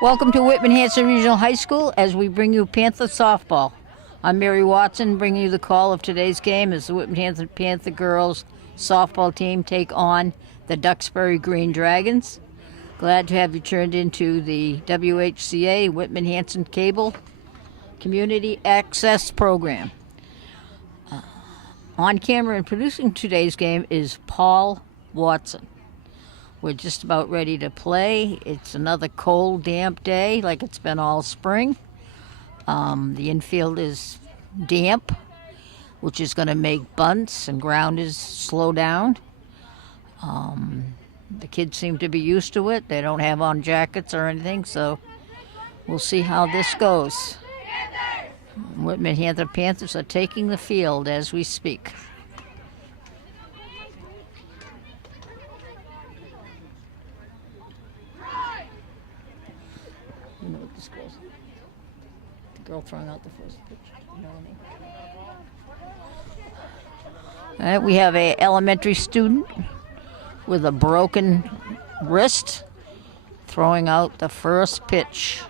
Welcome to Whitman Hanson Regional High School as we bring you Panther softball. I'm Mary Watson, bringing you the call of today's game as the Whitman Hanson Panther girls softball team take on the Duxbury Green Dragons. Glad to have you turned into the WHCA Whitman Hanson Cable Community Access Program. On camera and producing today's game is Paul Watson. We're just about ready to play. It's another cold, damp day like it's been all spring. The infield is damp, which is going to make bunts and grounders slow down. The kids seem to be used to it. They don't have on jackets or anything, so we'll see how this goes. Whitman Hanson Panthers are taking the field as we speak. You know what this goes? The girl throwing out the first pitch. You know what I mean? All right, we have an elementary student with a broken wrist throwing out the first pitch.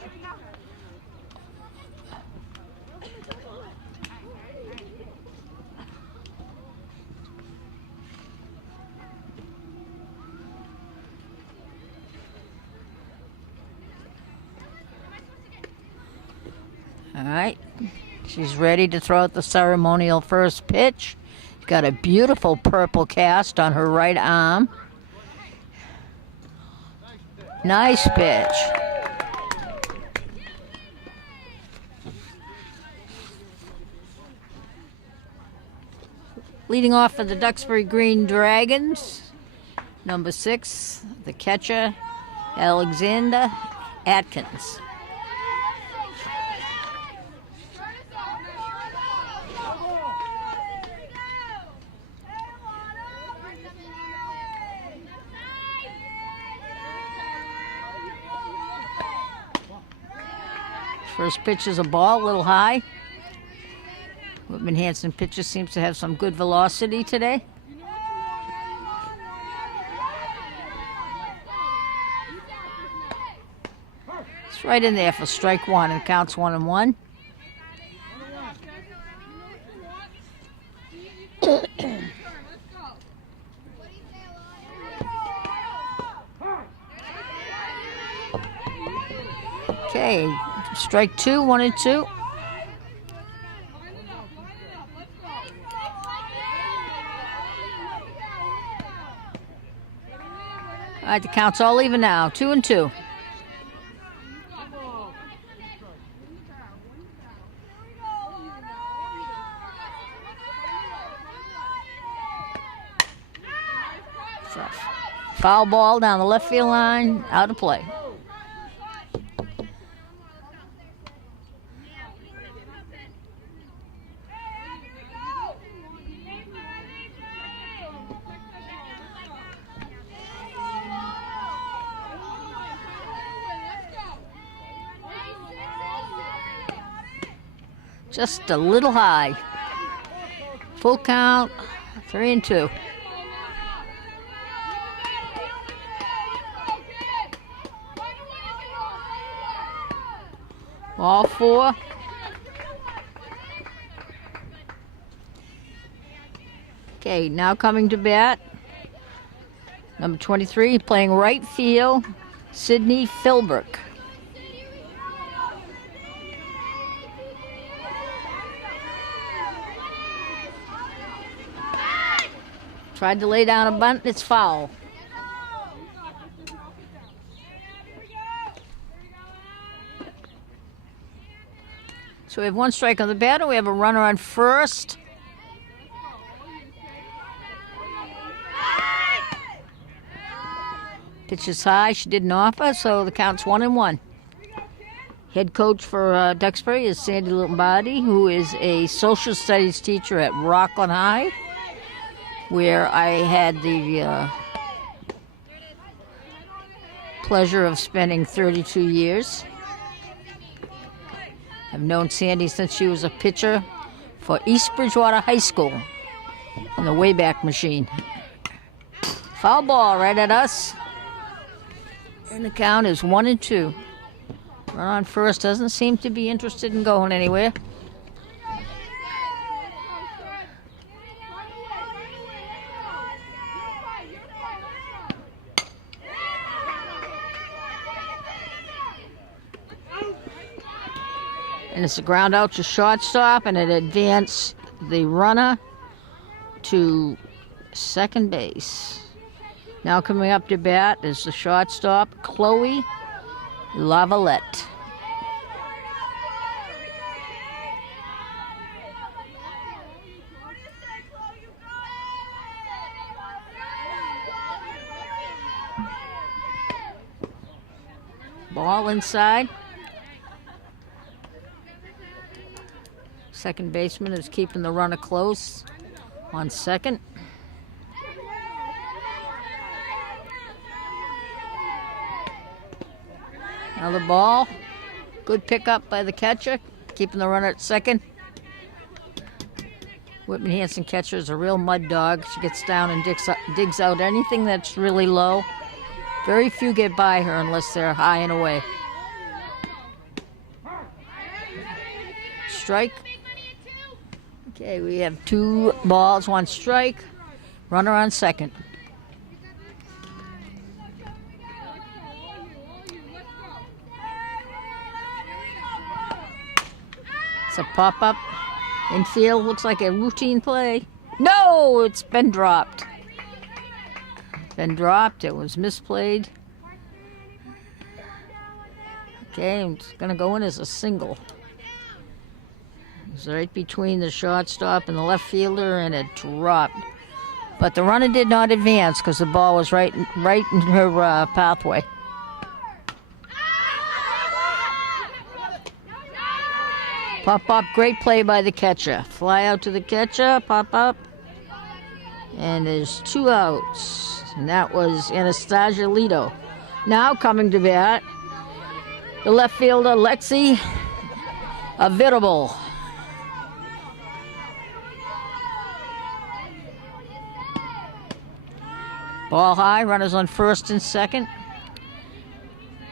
All right, she's ready to throw out the ceremonial first pitch. Got a beautiful purple cast on her right arm. Nice pitch. Leading off for the Duxbury Green Dragons, number 6, the catcher, Alexander Atkins. First pitch is a ball, a little high. Whitman Hanson pitcher seems to have some good velocity today. It's right in there for strike one, and counts 1-1. Okay, strike 2, 1-2. All right, the count's all even now, 2-2. So, foul ball down the left field line, out of play. Just a little high. Full count, 3-2. Ball 4. Okay, now coming to bat, number 23, playing right field, Sydney Philbrook. Tried to lay down a bunt, it's foul. So we have one strike on the batter. We have a runner on first. Pitch is high, she didn't offer, so the count's 1-1. Head coach for Duxbury is Sandy Lombardi, who is a social studies teacher at Rockland High, where I had the pleasure of spending 32 years. I've known Sandy since she was a pitcher for East Bridgewater High School in the Wayback Machine. Foul ball right at us. And the count is 1-2. Run on first doesn't seem to be interested in going anywhere. And it's a ground out to shortstop, and it advanced the runner to second base. Now coming up to bat is the shortstop, Chloe Lavalette. Ball inside. Second baseman is keeping the runner close on second. Now the ball. Good pickup by the catcher, keeping the runner at second. Whitman Hanson catcher is a real mud dog. She gets down and digs out anything that's really low. Very few get by her unless they're high and away. Strike. Okay, we have 2 balls, 1 strike. Runner on second. It's a pop-up. Infield looks like a routine play. No, it's been dropped. Been dropped. It was misplayed. Okay, it's going to go in as a single. It's right between the shortstop and the left fielder, and it dropped. But the runner did not advance because the ball was right in her pathway. Pop up, great play by the catcher. Fly out to the catcher, pop up. And there's 2 outs. And that was Anastasia Lito. Now coming to bat, the left fielder, Lexi Avidable. Ball high, runners on first and second.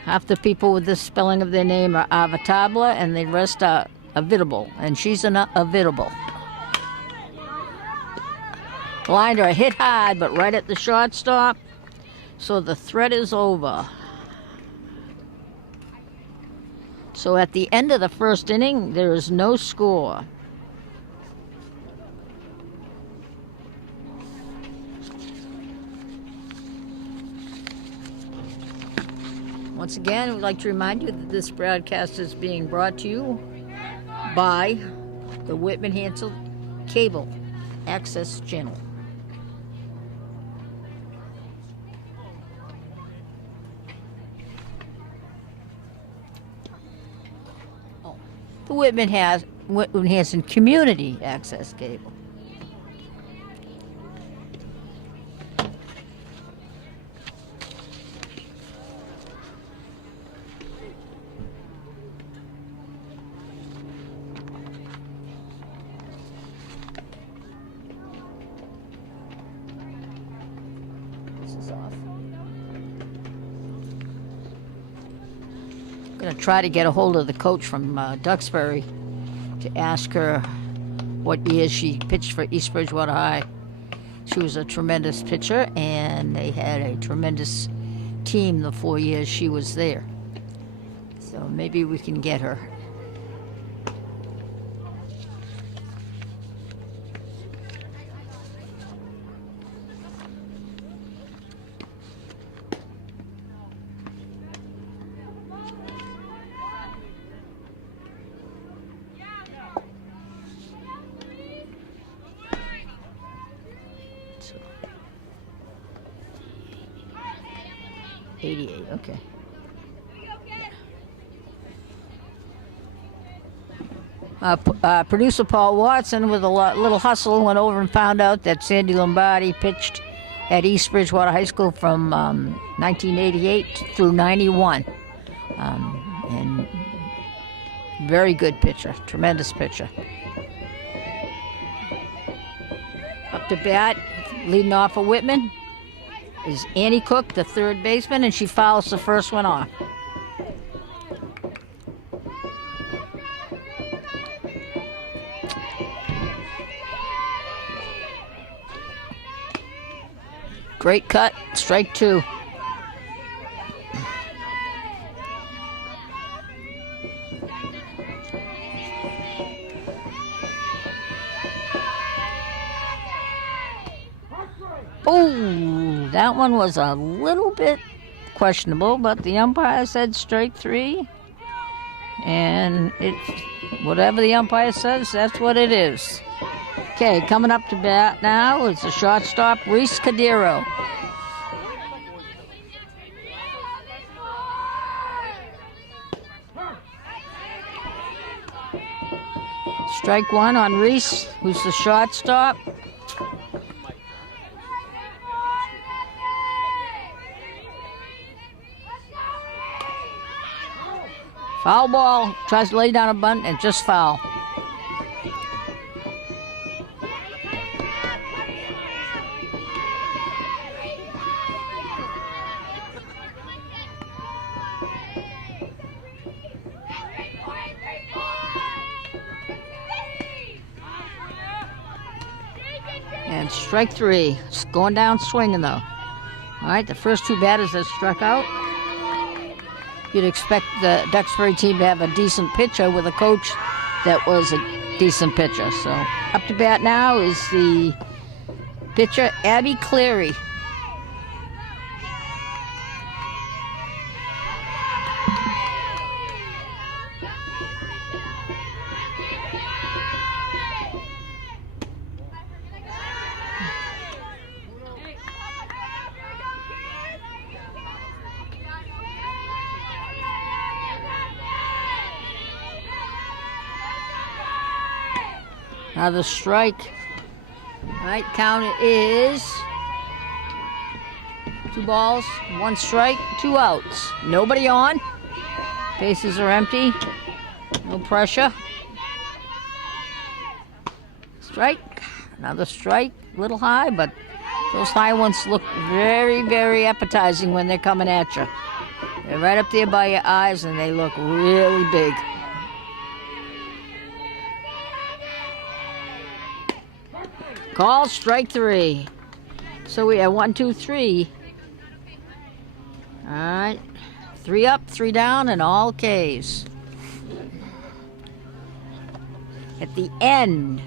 Half the people with this spelling of their name are Avatabla, and the rest are Avidable, and she's an Avidable. Blinder hit hard, but right at the shortstop, so the threat is over. So at the end of the first inning, there is no score. Once again, we'd like to remind you that this broadcast is being brought to you by the Whitman Hanson Cable Access Channel. The Whitman Hanson Community Access Cable. I'm going to try to get a hold of the coach from Duxbury to ask her what year she pitched for East Bridgewater High. She was a tremendous pitcher, and they had a tremendous team the 4 years she was there. So maybe we can get her. So, 88, okay. Producer Paul Watson, with a little hustle, went over and found out that Sandy Lombardi pitched at East Bridgewater High School from 1988 through 91. And very good pitcher, tremendous pitcher. Up to bat, leading off of Whitman, is Annie Cook, the third baseman, and she fouls the first one off. Great cut. Strike 2. Oh, that one was a little bit questionable, but the umpire said strike 3. And whatever the umpire says, that's what it is. Okay, coming up to bat now is the shortstop, Reese Cadero. Strike 1 on Reese, who's the shortstop. Foul ball, tries to lay down a bunt and just foul. And strike 3. It's going down swinging though. All right, the first 2 batters that struck out. You'd expect the Duxbury team to have a decent pitcher with a coach that was a decent pitcher. So up to bat now is the pitcher, Abby Cleary. Now the strike. Right, count is 2 balls, 1 strike, 2 outs. Nobody on. Bases are empty. No pressure. Strike. Another strike. A little high, but those high ones look very, very appetizing when they're coming at you. They're right up there by your eyes, and they look really big. Call, strike 3. So we have 1, 2, 3. All right. 3 up, 3 down, and all Ks. At the end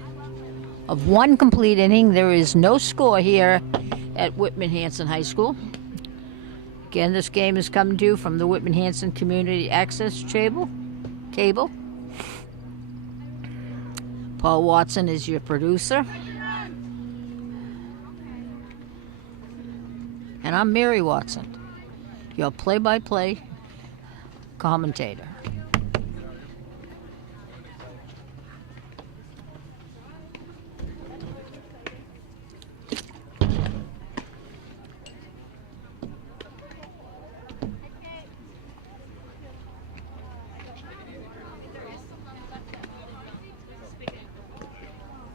of 1 complete inning, there is no score here at Whitman Hanson High School. Again, this game is coming to you from the Whitman Hanson Community Access Cable. Paul Watson is your producer. And I'm Mary Watson, your play-by-play commentator.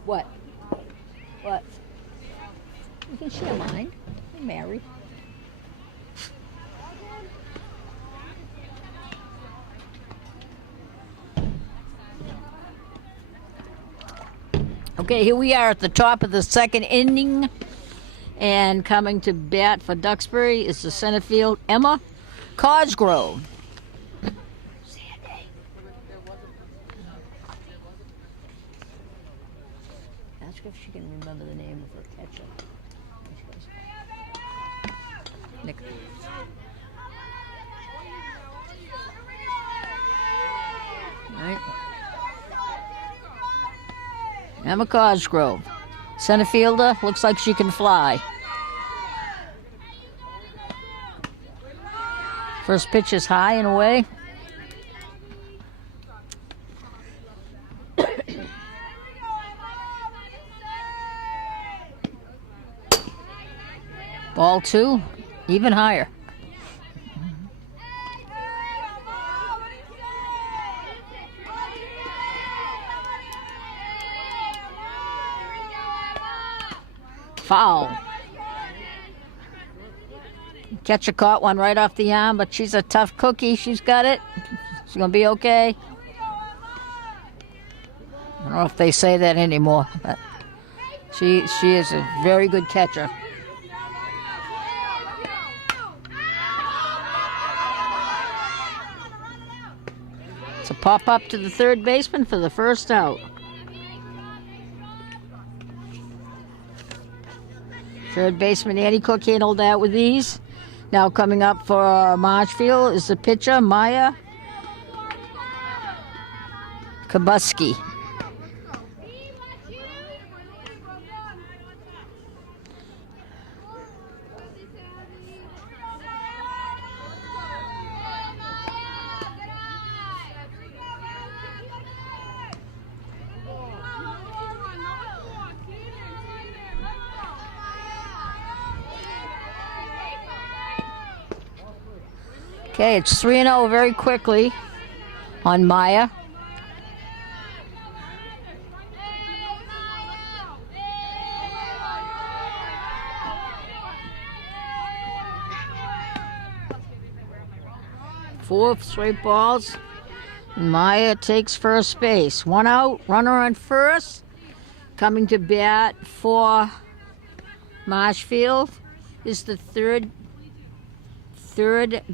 What? You can share mine. Hey, Mary. Okay, here we are at the top of the 2nd inning, and coming to bat for Duxbury is the center field, Emma Cosgrove. Ask her if she can remember the name of her catcher. Nick. All right. Emma Cosgrove. Center fielder, looks like she can fly. First pitch is high and away. Ball 2, even higher. Foul. Catcher caught one right off the arm, but she's a tough cookie. She's got it. She's going to be okay. I don't know if they say that anymore, but she is a very good catcher. pop up to the third baseman for the first out. Third baseman Annie Cook handled that with ease. Now coming up for Marshfield is the pitcher, Maya Kabuski. Okay, it's 3-0 very quickly on Maya. Four straight balls. And Maya takes first base. 1 out, runner on first. Coming to bat for Marshfield is the third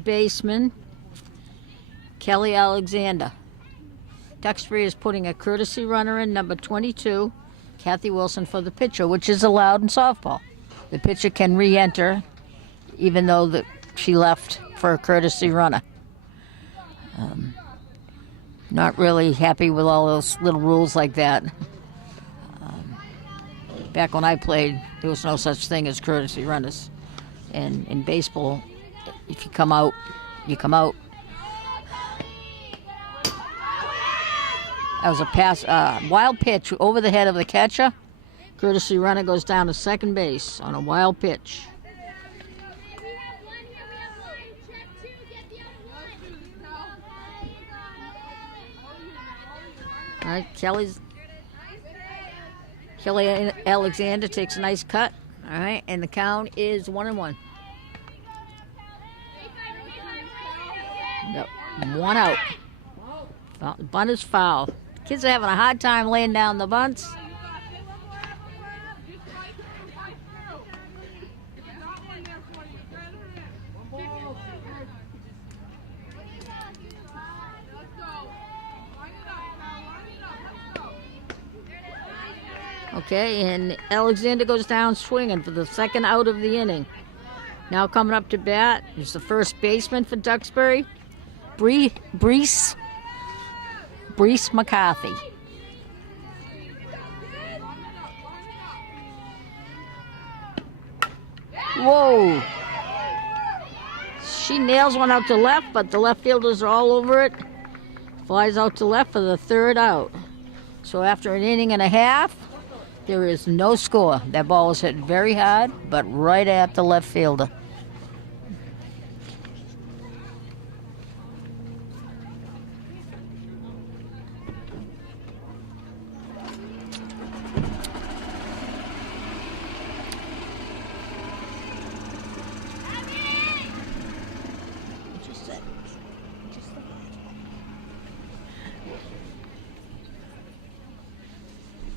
baseman, Kelly Alexander. Duxbury is putting a courtesy runner in, number 22, Kathy Wilson, for the pitcher, which is allowed in softball. The pitcher can re-enter even though she left for a courtesy runner. Not really happy with all those little rules like that. Back when I played, there was no such thing as courtesy runners. And in baseball, if you come out, you come out. That was a wild pitch over the head of the catcher. Courtesy runner goes down to second base on a wild pitch. All right, Kelly Alexander takes a nice cut. All right, and the count is 1-1. Yep, 1 out. Well, the bunt is foul. Kids are having a hard time laying down the bunts. Okay, and Alexander goes down swinging for the second out of the inning. Now coming up to bat is the first baseman for Duxbury, Brees McCarthy. Whoa! She nails one out to left, but the left fielders are all over it. Flies out to left for the third out. So after an inning and a half, there is no score. That ball was hit very hard, but right at the left fielder.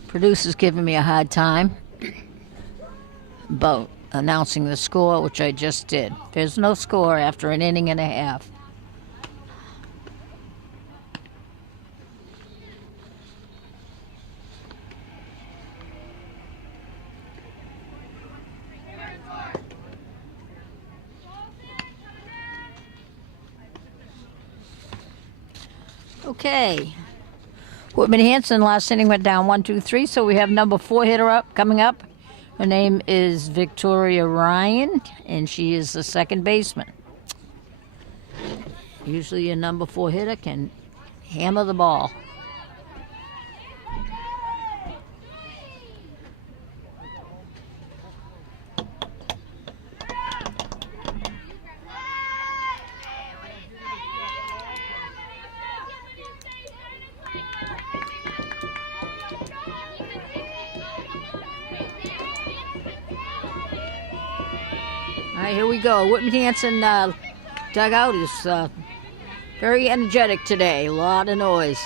Producer's giving me a hard time about announcing the score, which I just did. There's no score after an inning and a half. Okay. Whitman Hanson last inning went down 1-2-3, so we have number 4 hitter coming up. Her name is Victoria Ryan, and she is the second baseman. Usually a number 4 hitter can hammer the ball. All right, here we go. Whitman Hanson dugout is very energetic today. A lot of noise.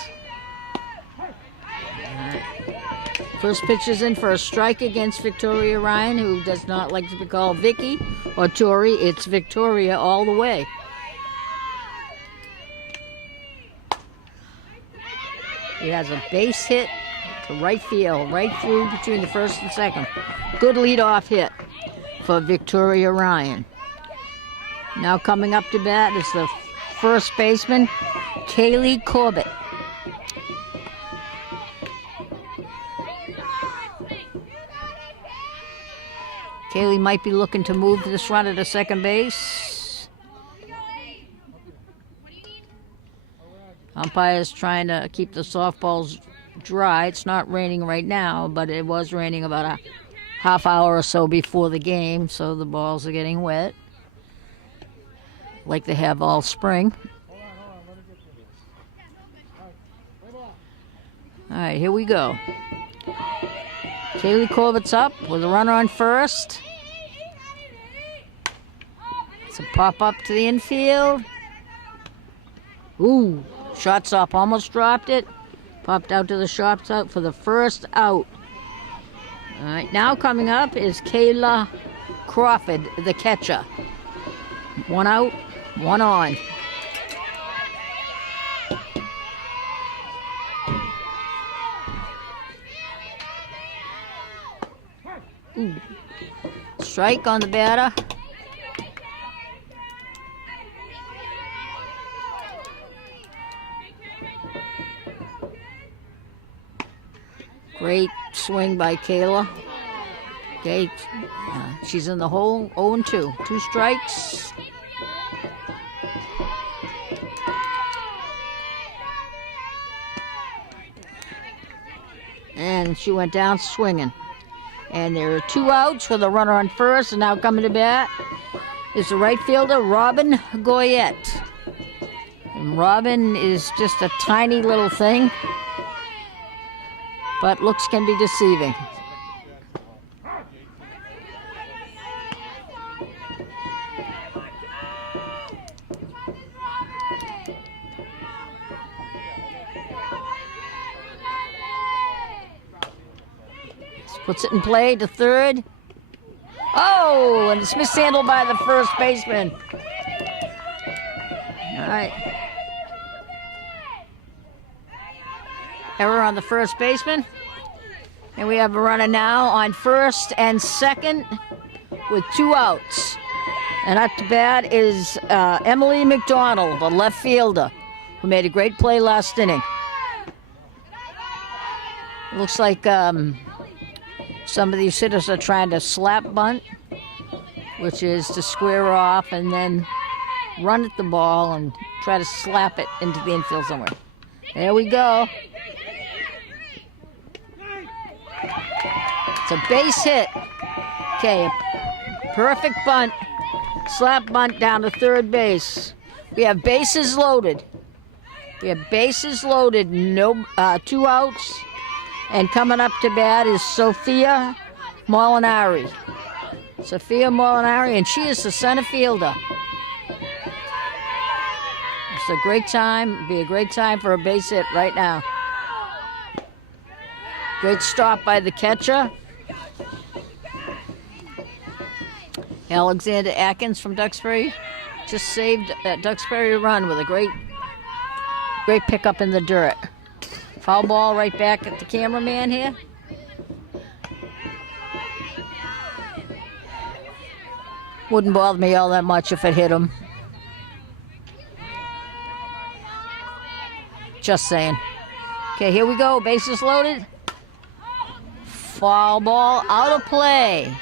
First pitch is in for a strike against Victoria Ryan, who does not like to be called Vicky or Tori. It's Victoria all the way. He has a base hit to right field, right through between the first and second. Good leadoff hit for Victoria Ryan. Now coming up to bat is the first baseman, Kaylee Corbett. Kaylee might be looking to move this runner to second base. Umpire's trying to keep the softballs dry. It's not raining right now, but it was raining about a half hour or so before the game, so the balls are getting wet, like they have all spring. All right, here we go. Kaylee Corbett's up with a runner on first. It's a pop up to the infield. Ooh, shot's up, almost dropped it. Popped out to the shortstop out for the first out. All right, now coming up is Kayla Crawford, the catcher. One out, one on. Ooh. Strike on the batter. Great swing by Kayla. Okay, she's in the hole, 0-2. 2 strikes. And she went down swinging. And there are 2 outs with a runner on first, and now coming to bat is the right fielder, Robin Goyette. And Robin is just a tiny little thing, but looks can be deceiving. Puts it in play to third. Oh, and it's mishandled by the first baseman. All right. Error on the first baseman. And we have a runner now on first and second with 2 outs. And up to bat is Emily McDonald, the left fielder, who made a great play last inning. It looks like some of these hitters are trying to slap bunt, which is to square off and then run at the ball and try to slap it into the infield somewhere. There we go. It's a base hit. Okay, perfect bunt. Slap bunt down to third base. We have bases loaded. No 2 outs. And coming up to bat is Sophia Molinari. And she is the center fielder. It's a great time. Be a great time for a base hit right now. Great stop by the catcher. Alexander Atkins from Duxbury just saved that Duxbury run with a great pickup in the dirt. Foul ball right back at the cameraman here. Wouldn't bother me all that much if it hit him. Just saying. Okay, here we go. Bases loaded. Foul ball out of play.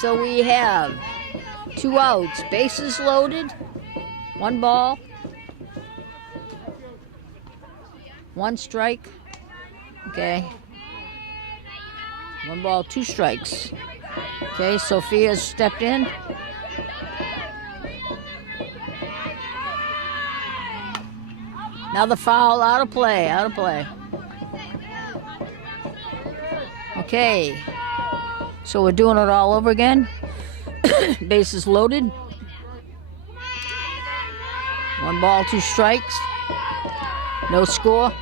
So we have 2 outs. Bases loaded. 1 ball. 1 strike. Okay. 1 ball, 2 strikes. Okay, Sophia's stepped in. Now the foul, out of play. Okay. So we're doing it all over again. Bases loaded. 1 ball, 2 strikes. No score.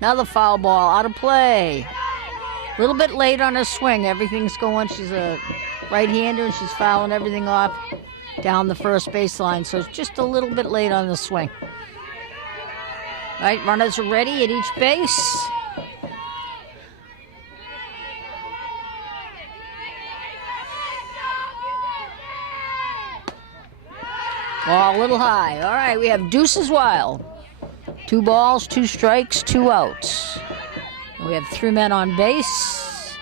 Another foul ball, out of play. A little bit late on her swing. Everything's going. She's a right-hander and she's fouling everything off. down the first baseline, so it's just a little bit late on the swing. All right, runners are ready at each base. Ball a little high. All right, we have deuces wild. 2 balls, 2 strikes, 2 outs. We have 3 men on base.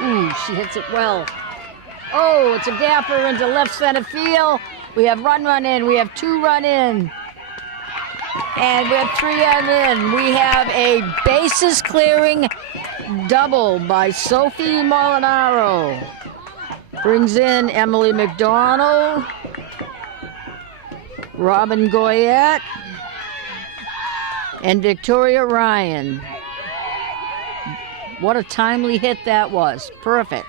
Ooh, she hits it well. Oh, it's a gapper into left center field. We have run in. We have 2 run in. And we have 3 run in. We have a bases clearing double by Sophie Molinaro. Brings in Emily McDonald, Robin Goyette, and Victoria Ryan. What a timely hit that was. Perfect.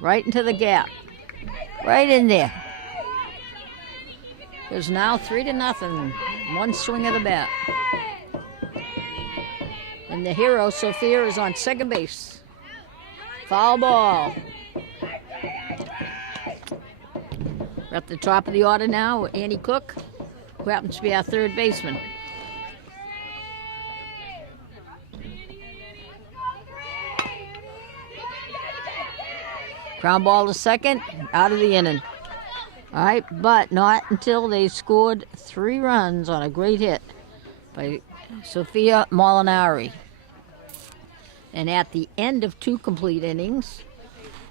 Right into the gap. Right in there. There's now 3-0. 1 swing of the bat. And the hero, Sophia, is on second base. Foul ball. We're at the top of the order now with Annie Cook, who happens to be our third baseman. Ground ball to second, out of the inning. All right, but not until they scored 3 runs on a great hit by Sophia Molinari. And at the end of 2 complete innings,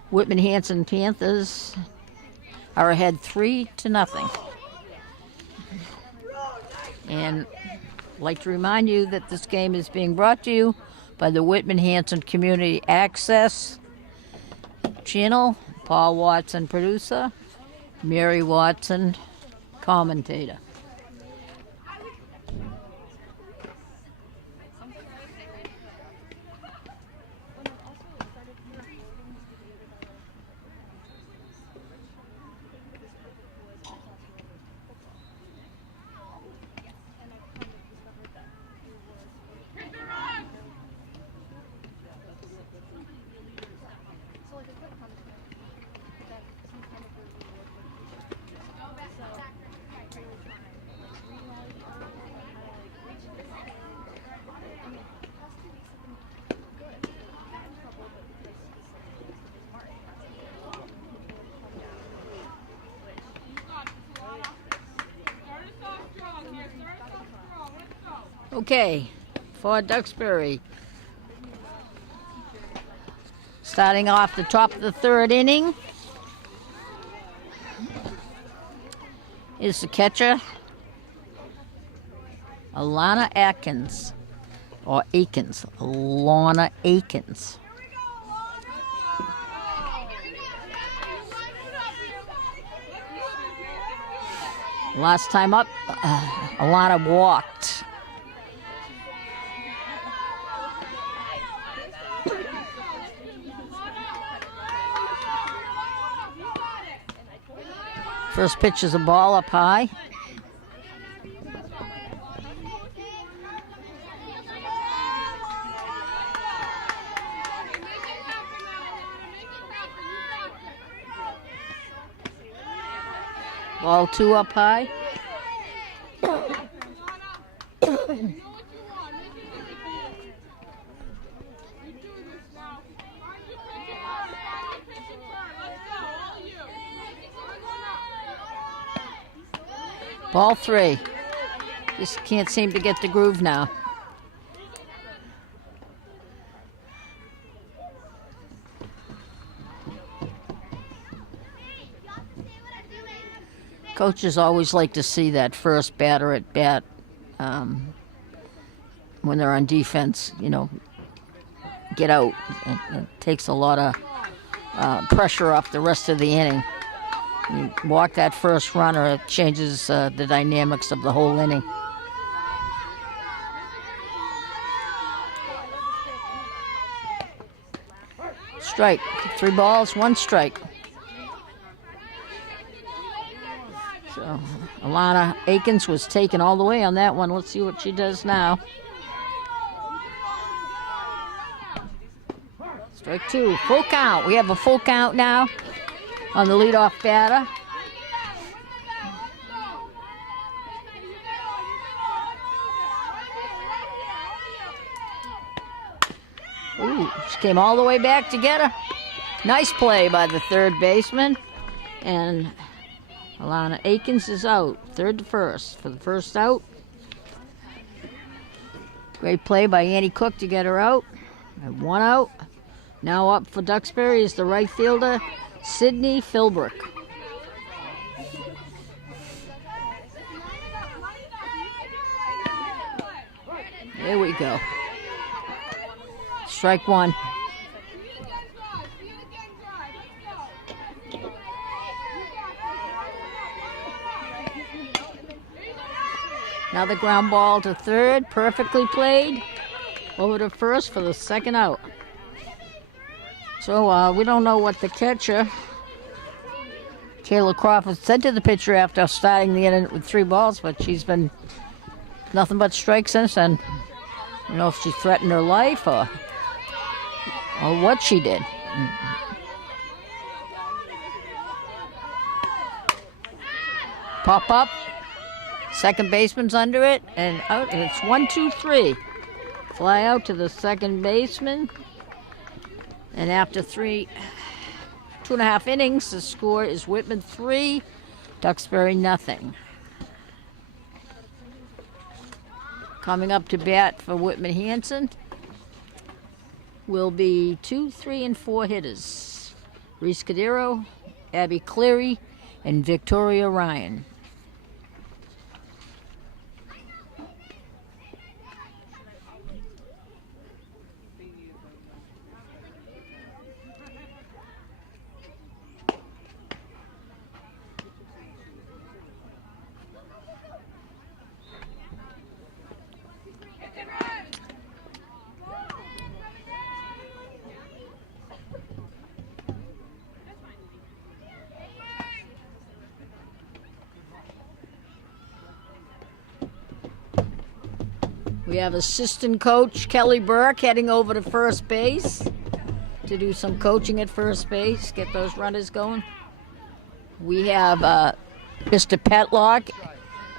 Whitman Hanson Panthers are ahead 3-0. And I'd like to remind you that this game is being brought to you by the Whitman Hanson Community Access Channel. Paul Watson, producer. Mary Watson, commentator. Okay, for Duxbury. Starting off the top of the 3rd inning is the catcher, Alana Atkins, or Akins, Alana Akins. Last time up, Alana walked. First pitch is a ball up high. Ball 2 up high. Ball 3. Just can't seem to get the groove now. Coaches always like to see that first batter at bat when they're on defense, get out. It takes a lot of pressure off the rest of the inning. You walk that first runner, it changes the dynamics of the whole inning. Strike. 3 balls, 1 strike. So Alana Akins was taken all the way on that one. Let's see what she does now. Strike two. Full count. We have a full count now on the leadoff batter. Ooh, she came all the way back to get her. Nice play by the third baseman. And Alana Akins is out. Third to first for the first out. Great play by Annie Cook to get her out. And one out. Now up for Duxbury is the right fielder, Sydney Philbrook. There we go. Strike one. Another ground ball to third, perfectly played. Over to first for the second out. So we don't know what the catcher, Kayla Crawford, said to the pitcher after starting the inning with 3 balls, but she's been nothing but strikes since then. I don't know if she threatened her life or what she did. Pop up. Second baseman's under it, and out. And it's 1-2-3. Fly out to the second baseman. And after 2.5 innings, the score is Whitman 3, Duxbury nothing. Coming up to bat for Whitman Hanson will be 2, 3, and 4 hitters. Reese Cadero, Abby Cleary, and Victoria Ryan. We have assistant coach Kelly Burke heading over to first base to do some coaching at first base, get those runners going. We have Mr. Petlock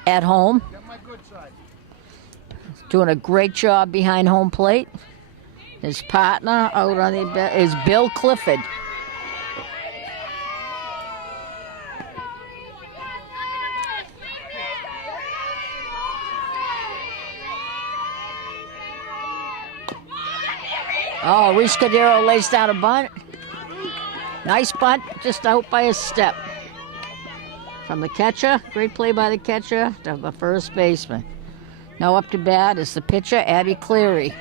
at home, doing a great job behind home plate. His partner out on the bench is Bill Clifford. Oh, Reese Cadero lays down a bunt. Nice bunt, just out by a step. From the catcher, great play by the catcher to the first baseman. Now up to bat is the pitcher, Abby Cleary.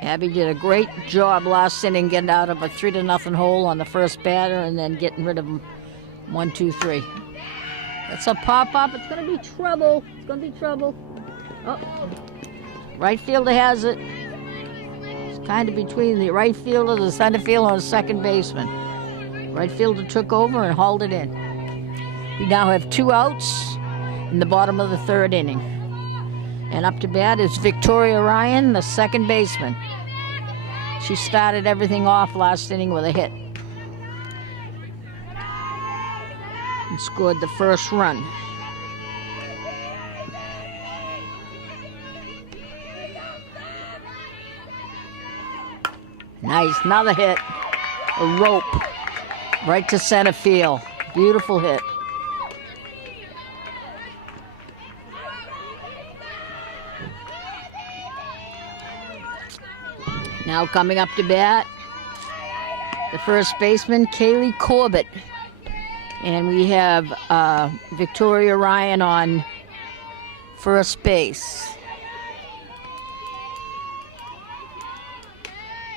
Abby did a great job last inning getting out of a 3-0 hole on the first batter and then getting rid of him 1, 2, 3. That's a pop-up. It's going to be trouble. It's going to be trouble. Oh, right fielder has it. It's kind of between the right fielder, the center fielder, and the second baseman. Right fielder took over and hauled it in. We now have 2 outs in the bottom of the 3rd inning. And up to bat is Victoria Ryan, the second baseman. She started everything off last inning with a hit. And scored the first run. Nice, another hit. A rope right to center field. Beautiful hit. Now coming up to bat, the first baseman, Kaylee Corbett. And we have Victoria Ryan on first base.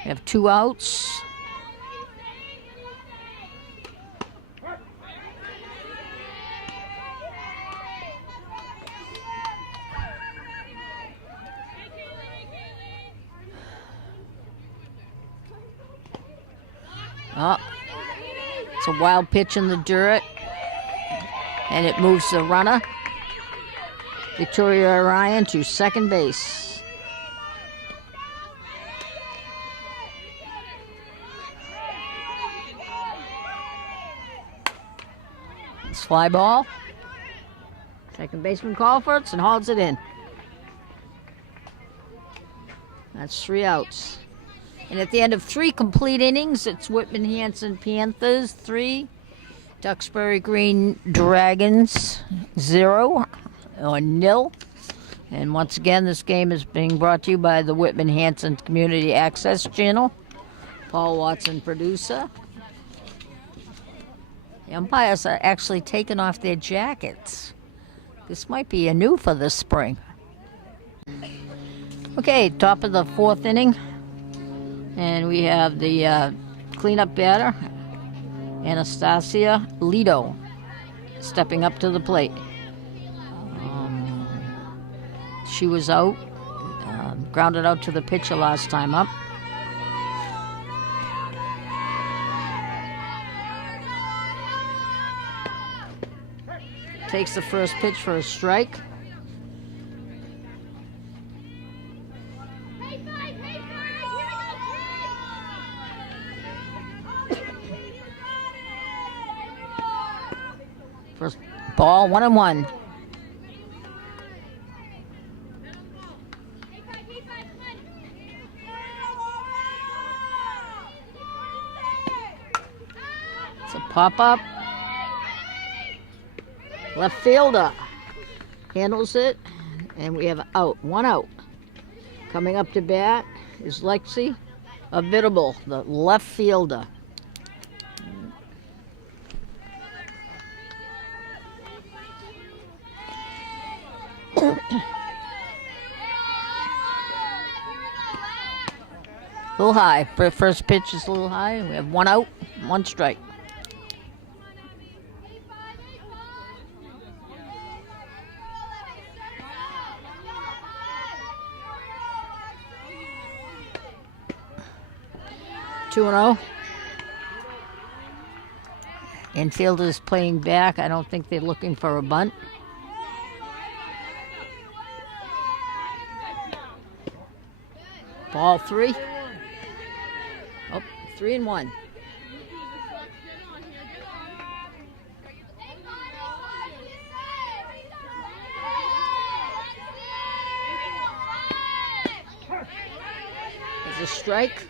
We have 2 outs. Oh, it's a wild pitch in the dirt, and it moves the runner, Victoria Ryan, to second base. It's fly ball. Second baseman calls for it and hauls it in. That's 3 outs. And at the end of 3 complete innings, it's Whitman Hanson Panthers 3, Duxbury Green Dragons 0 or 0. And once again, this game is being brought to you by the Whitman Hanson Community Access Channel. Paul Watson, producer. The umpires are actually taking off their jackets. This might be a new for this spring. Okay, top of the 4th inning. And we have the cleanup batter, Anastasia Lido, stepping up to the plate. She was out, grounded out to the pitcher last time up. Takes the first pitch for a strike. First ball, 1-1. It's a pop-up. Left fielder handles it, and we have out. 1 out. Coming up to bat is Lexi Avidable, the left fielder. A little high. First pitch is a little high. We have 1 out, 1 strike. 2-0. Infielder is playing back. I don't think they're looking for a bunt. Ball 3. Oh, 3-1. It's a strike.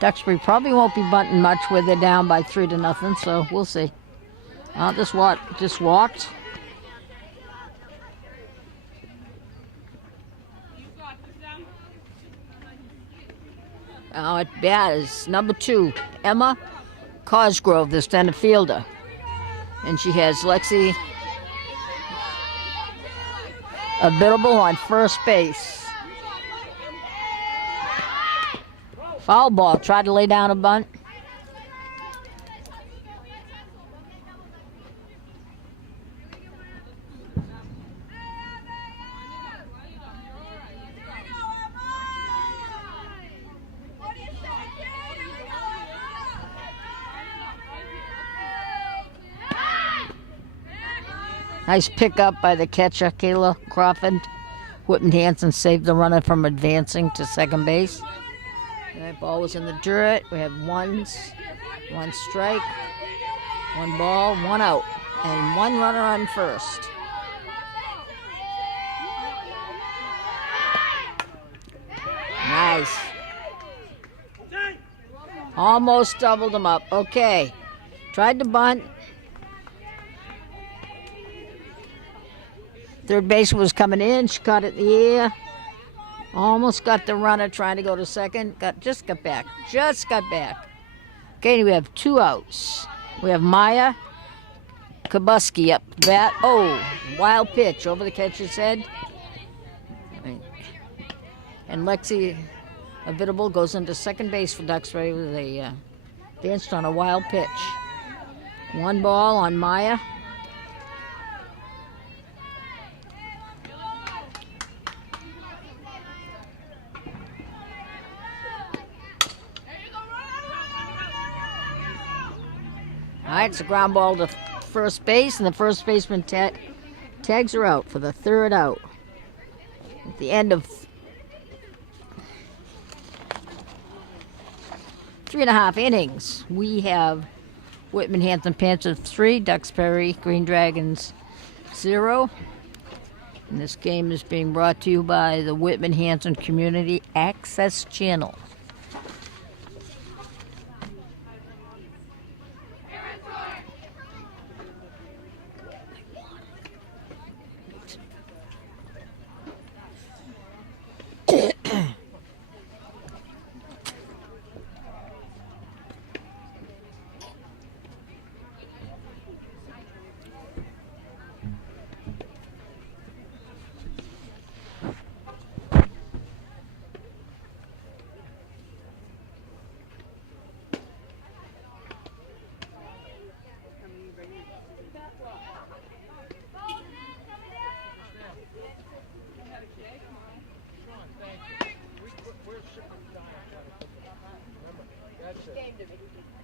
Duxbury probably won't be bunting much where they're down by 3-0, so we'll see. Just walked. At bat is number 2, Emma Cosgrove, the center fielder. And she has Lexi available on first base. Foul ball, tried to lay down a bunt. Nice pickup by the catcher, Kayla Crawford. Whitman Hanson saved the runner from advancing to second base. That ball was in the dirt. We have 1 strike, 1 ball, 1 out, and 1 runner on first. Nice. Almost doubled them up. Okay. Tried to bunt. Third base was coming in. She caught it in the air. Almost got the runner trying to go to second. Just got back. Okay, we have 2 outs. We have Maya Kabuski up bat. Oh, wild pitch over the catcher's head. And Lexi Avidable goes into second base for Duxbury with a danced on a wild pitch. 1 ball on Maya. All right, it's a ground ball to first base, and the first baseman tags her out for the 3rd out. At the end of 3.5 innings. We have Whitman Hanson Panthers 3, Duxbury Green Dragons 0. And this game is being brought to you by the Whitman Hanson Community Access Channel.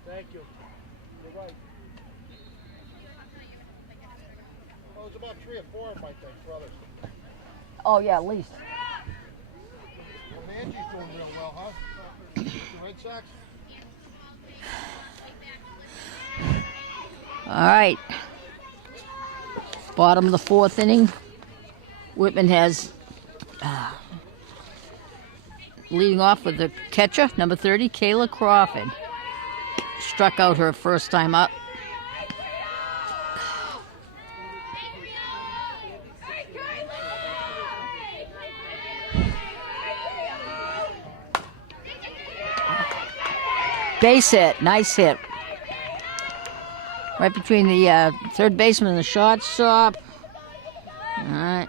Thank you. You're right. Well, it's about 3 or 4 of them, I think, brothers. Oh, yeah, at least. Well, Angie's doing real well, huh? The Red Sox? All right. Bottom of the 4th inning. Whitman has leading off with the catcher, number 30, Kayla Crawford. Struck out her first time up. Base hit, nice hit. Right between the third baseman and the shortstop. All right.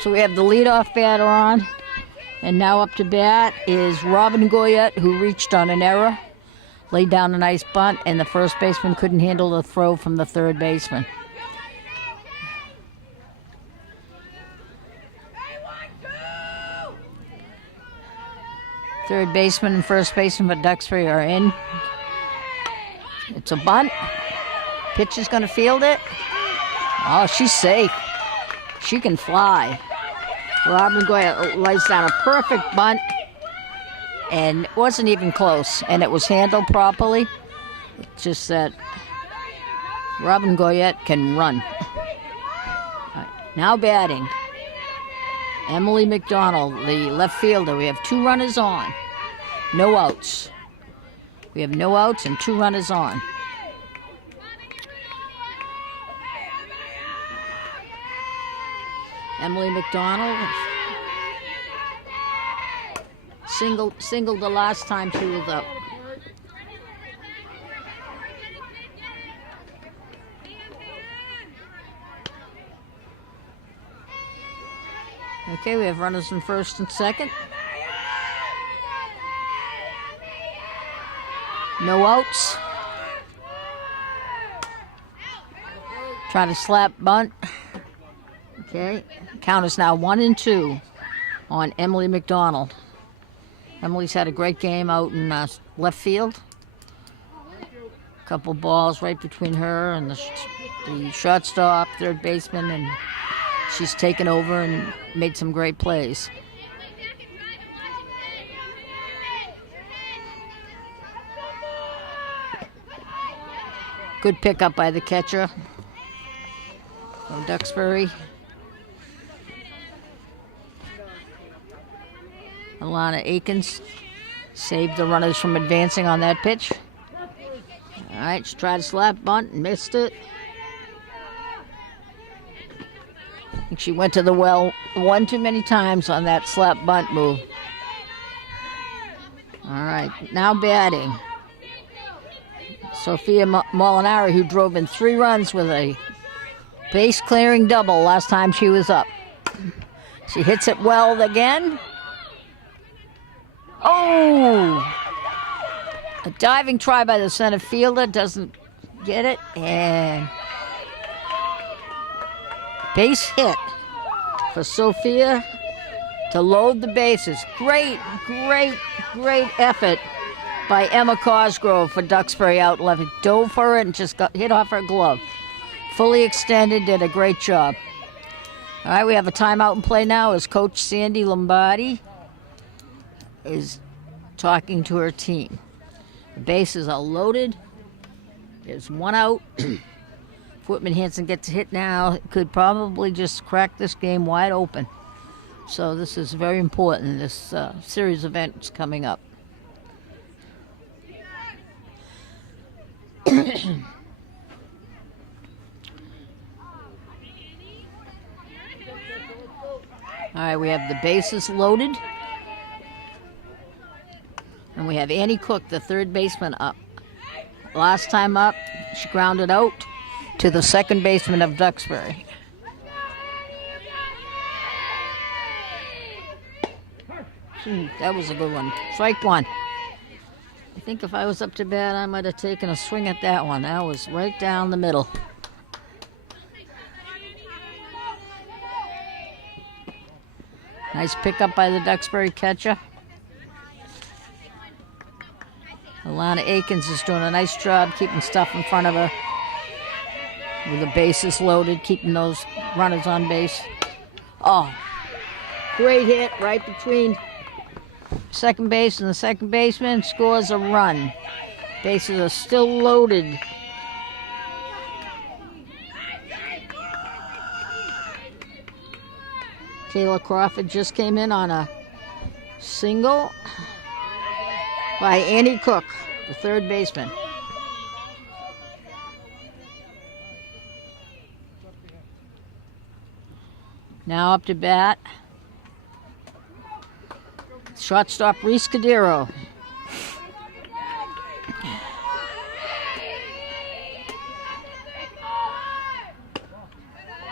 So we have the leadoff batter on. And now up to bat is Robin Goyette, who reached on an error. Laid down a nice bunt, and the first baseman couldn't handle the throw from the third baseman. Third baseman and first baseman for Duxbury are in. It's a bunt. Pitch is going to field it. Oh, she's safe. She can fly. Robin Goyette lays down a perfect bunt, and it wasn't even close, and it was handled properly. It's just that Robin Goyette can run. Right, now batting, Emily McDonald, the left fielder. We have 2 runners on, no outs. We have no outs and 2 runners on. Emily McDonald singled the last time she was up. Okay, we have runners in first and second. No outs. Trying to slap bunt. Okay, count is now 1-2 on Emily McDonald. Emily's had a great game out in left field. A couple balls right between her and the shortstop, third baseman, and she's taken over and made some great plays. Good pickup by the catcher from Duxbury. Alana Akins saved the runners from advancing on that pitch. All right, she tried to slap bunt and missed it. I think she went to the well one too many times on that slap bunt move. All right, now batting. Sophia Molinari, who drove in 3 runs with a base-clearing double last time she was up. She hits it well again. Oh! A diving try by the center fielder, doesn't get it, and base hit for Sophia to load the bases. Great effort by Emma Cosgrove for Duxbury out left. Dove for it and just got hit off her glove. Fully extended, did a great job. All right, we have a timeout in play now as Coach Sandy Lombardi is talking to her team. The bases are loaded. There's one out. If Whitman Hanson gets a hit now, it could probably just crack this game wide open. So this is very important, this series of events coming up. All right, we have the bases loaded. And we have Annie Cook, the third baseman, up. Last time up, she grounded out to the second baseman of Duxbury. That was a good one. Strike one. I think if I was up to bat, I might have taken a swing at that one. That was right down the middle. Nice pickup by the Duxbury catcher. Alana Akins is doing a nice job keeping stuff in front of her. With the bases loaded, keeping those runners on base. Oh, great hit right between second base and the second baseman. Scores a run. Bases are still loaded. Kayla Crawford just came in on a single by Annie Cook, the third baseman. Now up to bat, shortstop Reese Cadero.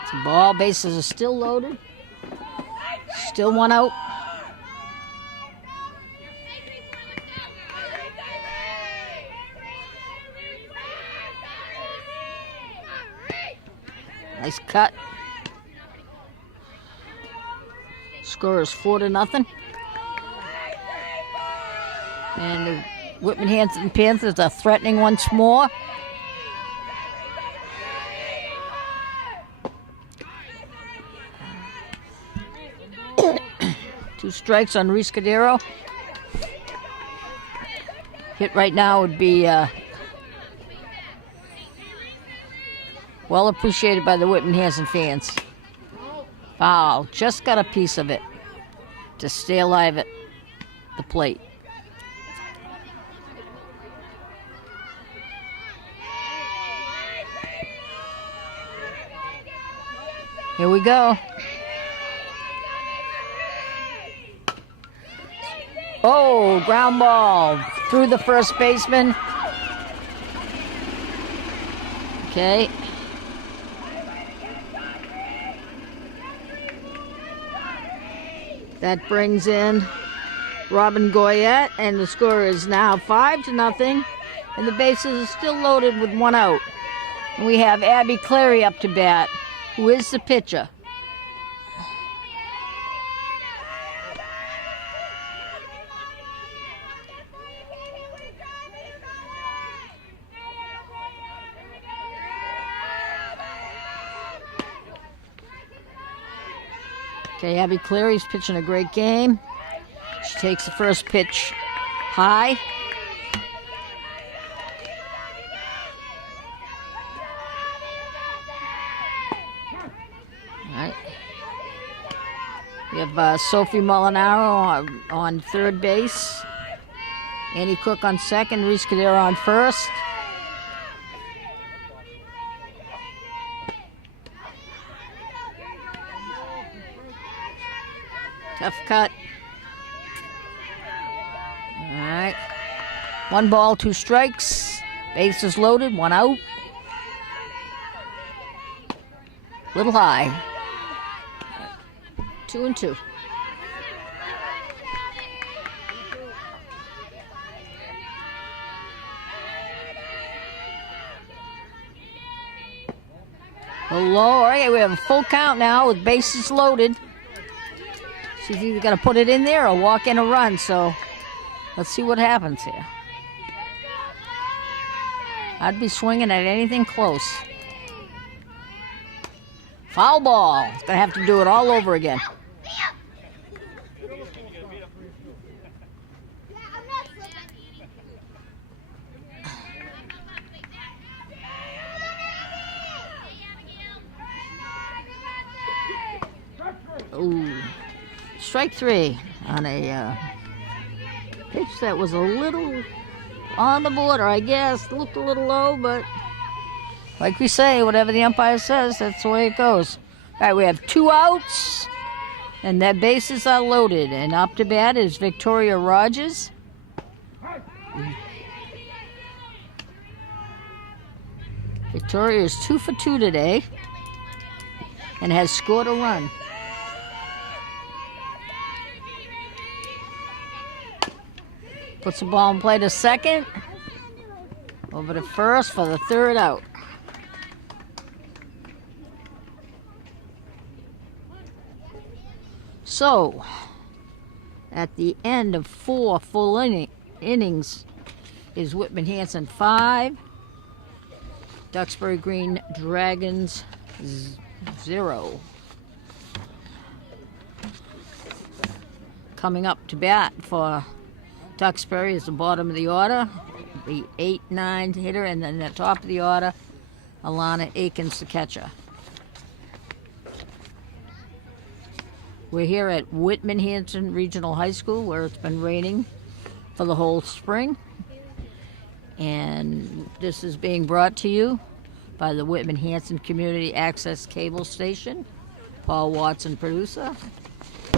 It's a ball, bases are still loaded. Still one out. Nice cut. Score is 4-0. And the Whitman Hanson Panthers are threatening once more. Two strikes on Reese Cadero. Hit right now would be well appreciated by the Whitman Hanson fans. Foul, just got a piece of it to stay alive at the plate. Here we go. Oh, ground ball through the first baseman. Okay. That brings in Robin Goyette, and the score is now 5-0, and the bases are still loaded with one out. And we have Abby Clary up to bat, who is the pitcher. Okay, Abby Clary's pitching a great game. She takes the first pitch high. All right. We have Sophie Molinaro on third base. Annie Cook on second. Reese Cadero on first. Tough cut. All right. 1 ball, 2 strikes. Bases loaded, 1 out. Little high. 2-2. Hello. All right, we have a full count now with bases loaded. She's either going to put it in there or walk in a run, so let's see what happens here. I'd be swinging at anything close. Foul ball. It's going to have to do it all over again. Ooh. Strike three on a pitch that was a little on the border, I guess. Looked a little low, but like we say, whatever the umpire says, that's the way it goes. All right, we have 2 outs, and their bases are loaded. And up to bat is Victoria Rogers. Victoria is 2 for 2 today and has scored a run. Puts the ball in play to second. Over to first for the 3rd out. So, at the end of 4 full innings is Whitman Hanson 5, Duxbury Green Dragons 0. Coming up to bat for Duxbury is the bottom of the order, the 8-9 hitter, and then the top of the order, Alana Akins, the catcher. We're here at Whitman Hanson Regional High School, where it's been raining for the whole spring. And this is being brought to you by the Whitman Hanson Community Access Cable Station. Paul Watson, producer.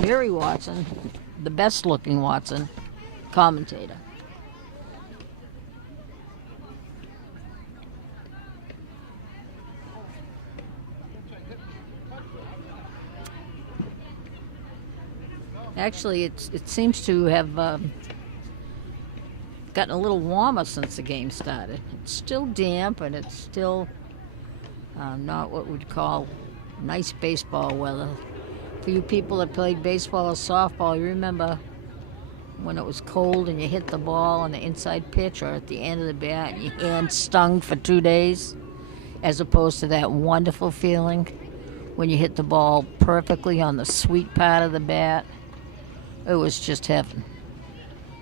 Mary Watson, the best-looking Watson, commentator. Actually, it seems to have gotten a little warmer since the game started. It's still damp, and it's still not what we'd call nice baseball weather. For you people that played baseball or softball, you remember when it was cold and you hit the ball on the inside pitch or at the end of the bat and your hand stung for 2 days, as opposed to that wonderful feeling when you hit the ball perfectly on the sweet part of the bat. It was just heaven.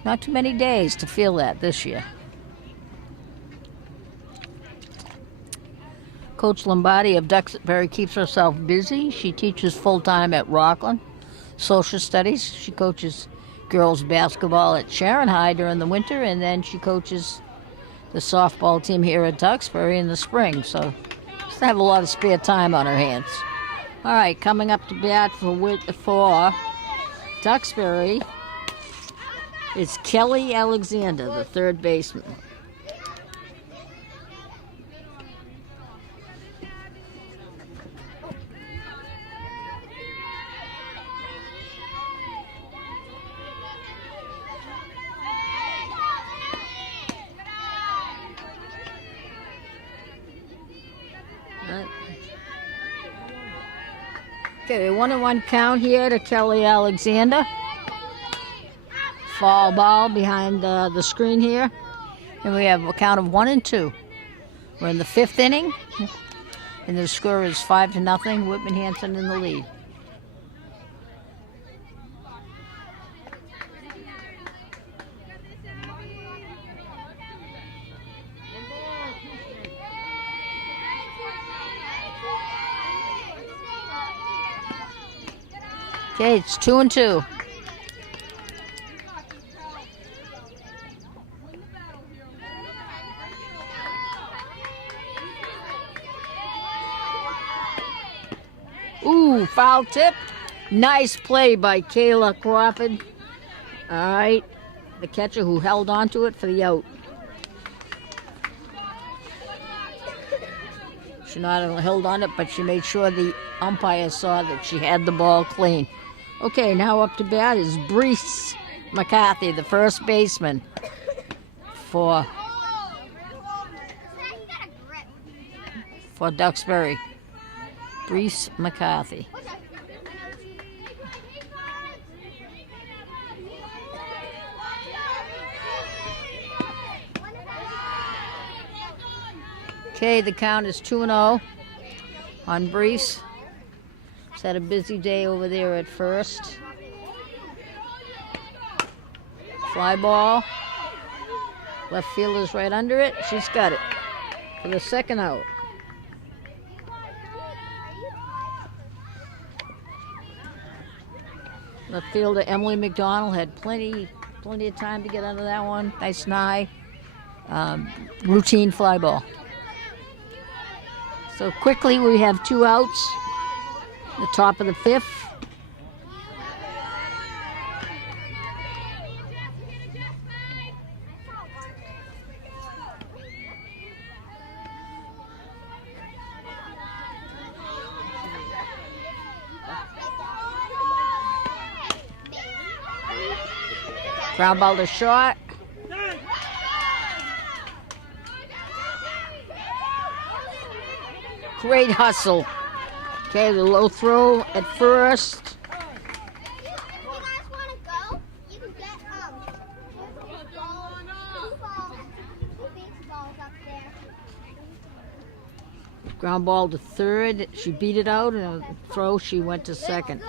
Not too many days to feel that this year. Coach Lombardi of Duxbury keeps herself busy. She teaches full-time at Rockland Social Studies. She coaches girls basketball at Sharon High during the winter, and then she coaches the softball team here at Duxbury in the spring. So she's have a lot of spare time on her hands. All right, coming up to bat for Duxbury is Kelly Alexander, the 3rd baseman. Okay, 1-1 count here to Kelly Alexander. Foul ball behind the screen here. And we have a count of 1-2. We're in the 5th inning. And the score is 5-0. Whitman Hanson in the lead. Okay, it's 2-2. Ooh, foul tip. Nice play by Kayla Crawford. All right, the catcher who held on to it for the out. She not only held on it, but she made sure the umpire saw that she had the ball clean. Okay, now up to bat is Brees McCarthy, the 1st baseman for Duxbury. Brees McCarthy. Okay, the count is 2-0 on Brees. He's had a busy day over there at first. Fly ball. Left fielder's right under it. She's got it for the 2nd out. Left fielder Emily McDonald had plenty of time to get under that one. Nice nigh. Routine fly ball. So quickly we have 2 outs. The top of the 5th. Ground ball to short. Great hustle. Okay, the low throw at first. Ground ball to third. She beat it out, and a throw, she went to second.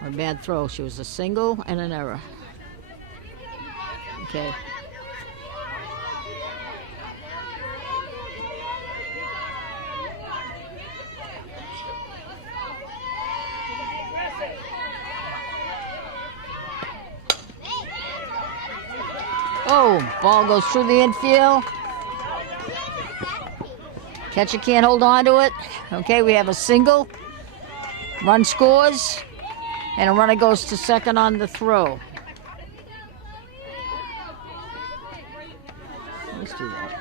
Or a bad throw. She was a single and an error. Okay. Oh, ball goes through the infield. Catcher can't hold on to it. Okay, we have a single. Run scores. And a runner goes to second on the throw. Let's do that.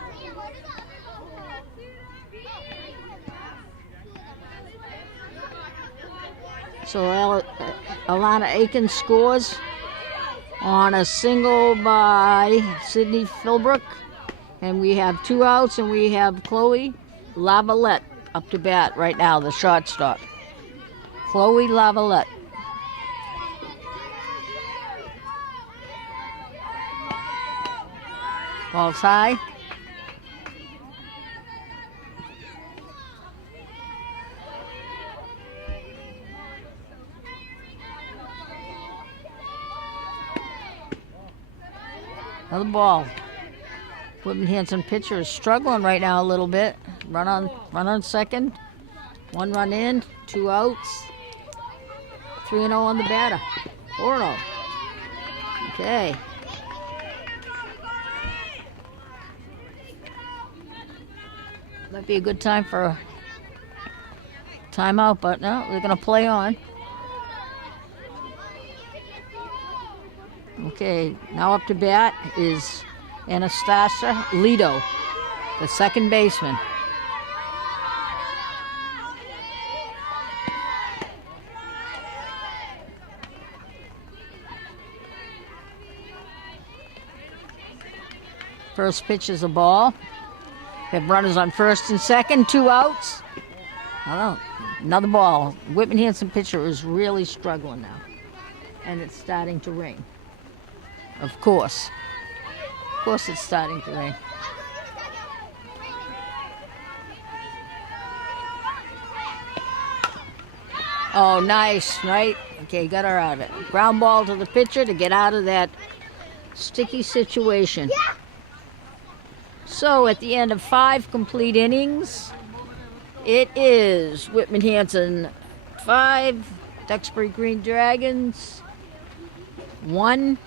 So Alana Aiken scores on a single by Sydney Philbrook. And we have 2 outs, and we have Chloe Lavalette up to bat right now, the shortstop. Chloe Lavalette. Ball's high. Another ball. Whitman Hanson pitcher is struggling right now a little bit. Run on second. 1 run in, 2 outs. 3-0 on the batter. 4-0. Okay. Might be a good time for a timeout, but no, they're going to play on. Okay, now up to bat is Anastasia Lido, the second baseman. First pitch is a ball. We have runners on first and second, 2 outs. Another ball. Whitman Hanson pitcher is really struggling now. And it's starting to rain. Of course. Of course it's starting to rain. Oh, nice, right? Okay, got her out of it. Ground ball to the pitcher to get out of that sticky situation. So at the end of 5 complete innings, it is Whitman Hanson 5, Duxbury Green Dragons 1.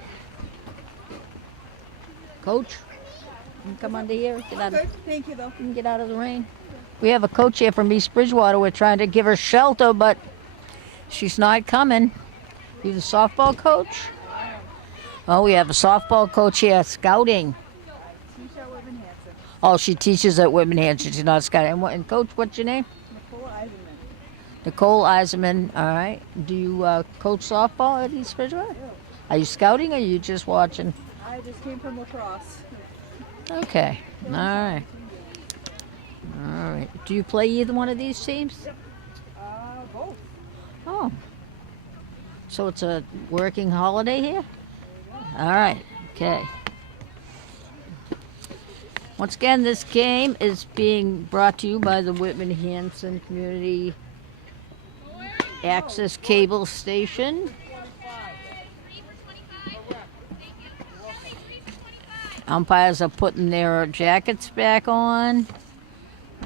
Coach, you can come under here. Get out Okay, thank you though. You can get out of the rain. We have a coach here from East Bridgewater. We're trying to give her shelter, but she's not coming. You the softball coach? Oh, we have a softball coach here, scouting. Oh, she teaches at Whitman Hanson. She's not scouting. And Coach, what's your name? Nicole Eisenman. Nicole Eisenman. All right. Do you coach softball at East Bridgewater? Yeah. Are you scouting or are you just watching? I just came from lacrosse. Okay. All right. All right. Do you play either one of these teams? Both. Oh. So it's a working holiday here? All right. Okay. Once again, this game is being brought to you by the Whitman Hanson Community Access Cable Station. Umpires are putting their jackets back on.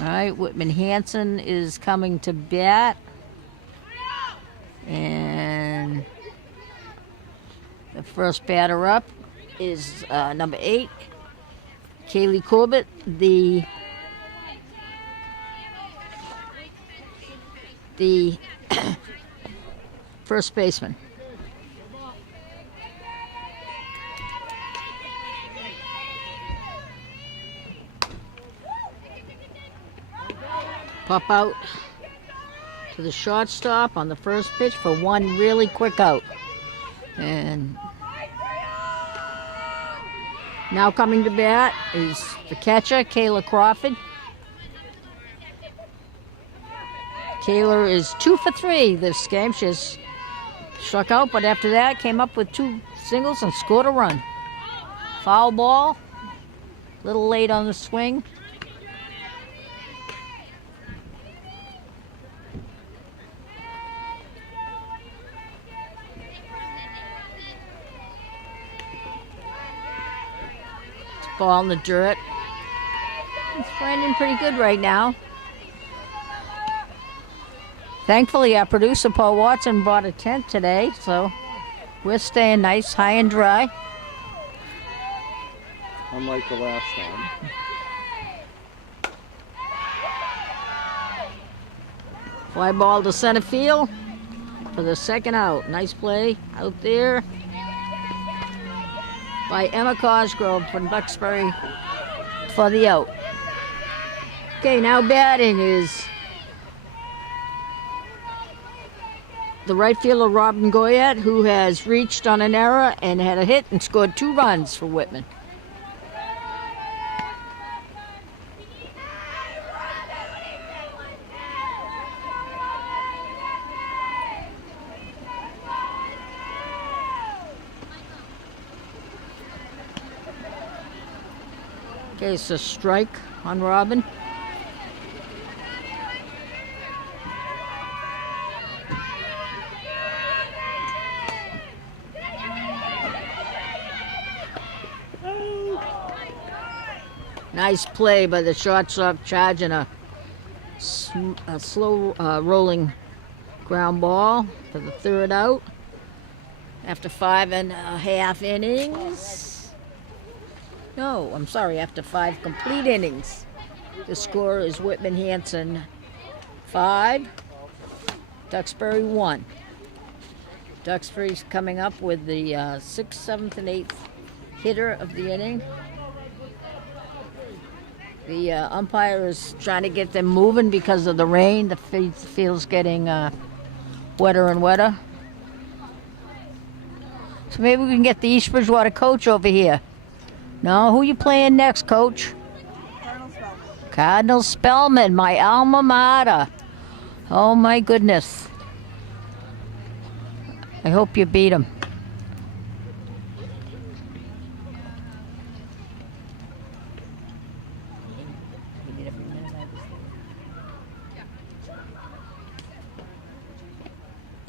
All right, Whitman Hanson is coming to bat. And The first batter up is number 8, Kaylee Corbett, the first baseman. Pop out to the shortstop on the first pitch for one really quick out. And now coming to bat is the catcher, Kayla Crawford. Kayla is 2 for 3 this game. She's struck out, but after that came up with 2 singles and scored a run. Foul ball, a little late on the swing. Ball in the dirt. It's landing pretty good right now. Thankfully, our producer, Paul Watson, bought a tent today, so we're staying nice, high and dry. Unlike the last time. Fly ball to center field for the second out. Nice play out there by Emma Cosgrove from Duxbury for the out. Okay, now batting is the right fielder Robin Goyette, who has reached on an error and had a hit and scored 2 runs for Whitman. Okay, it's a strike on Robin. Nice play by the shortstop, charging a slow rolling ground ball for the third out. After 5.5 innings. No, I'm sorry, after 5 complete innings. The score is Whitman Hanson 5, Duxbury 1. Duxbury's coming up with the 6th, 7th, and 8th hitter of the inning. The umpire is trying to get them moving because of the rain. The field's getting wetter and wetter. So maybe we can get the East Bridgewater coach over here. No, who you playing next, Coach? Cardinal Spellman, my alma mater. Oh my goodness. I hope you beat him.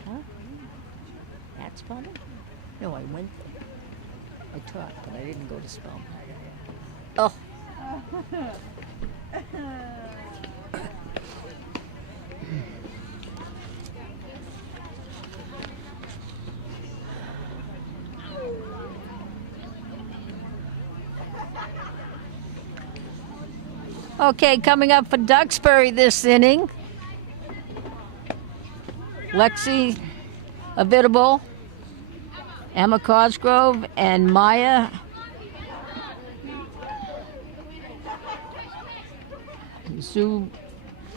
Huh? That's funny? No, I went there. I taught, but I didn't go to Spellman. Oh. Okay, coming up for Duxbury this inning, Lexi Avidable, Emma Cosgrove, and Maya Zukuski.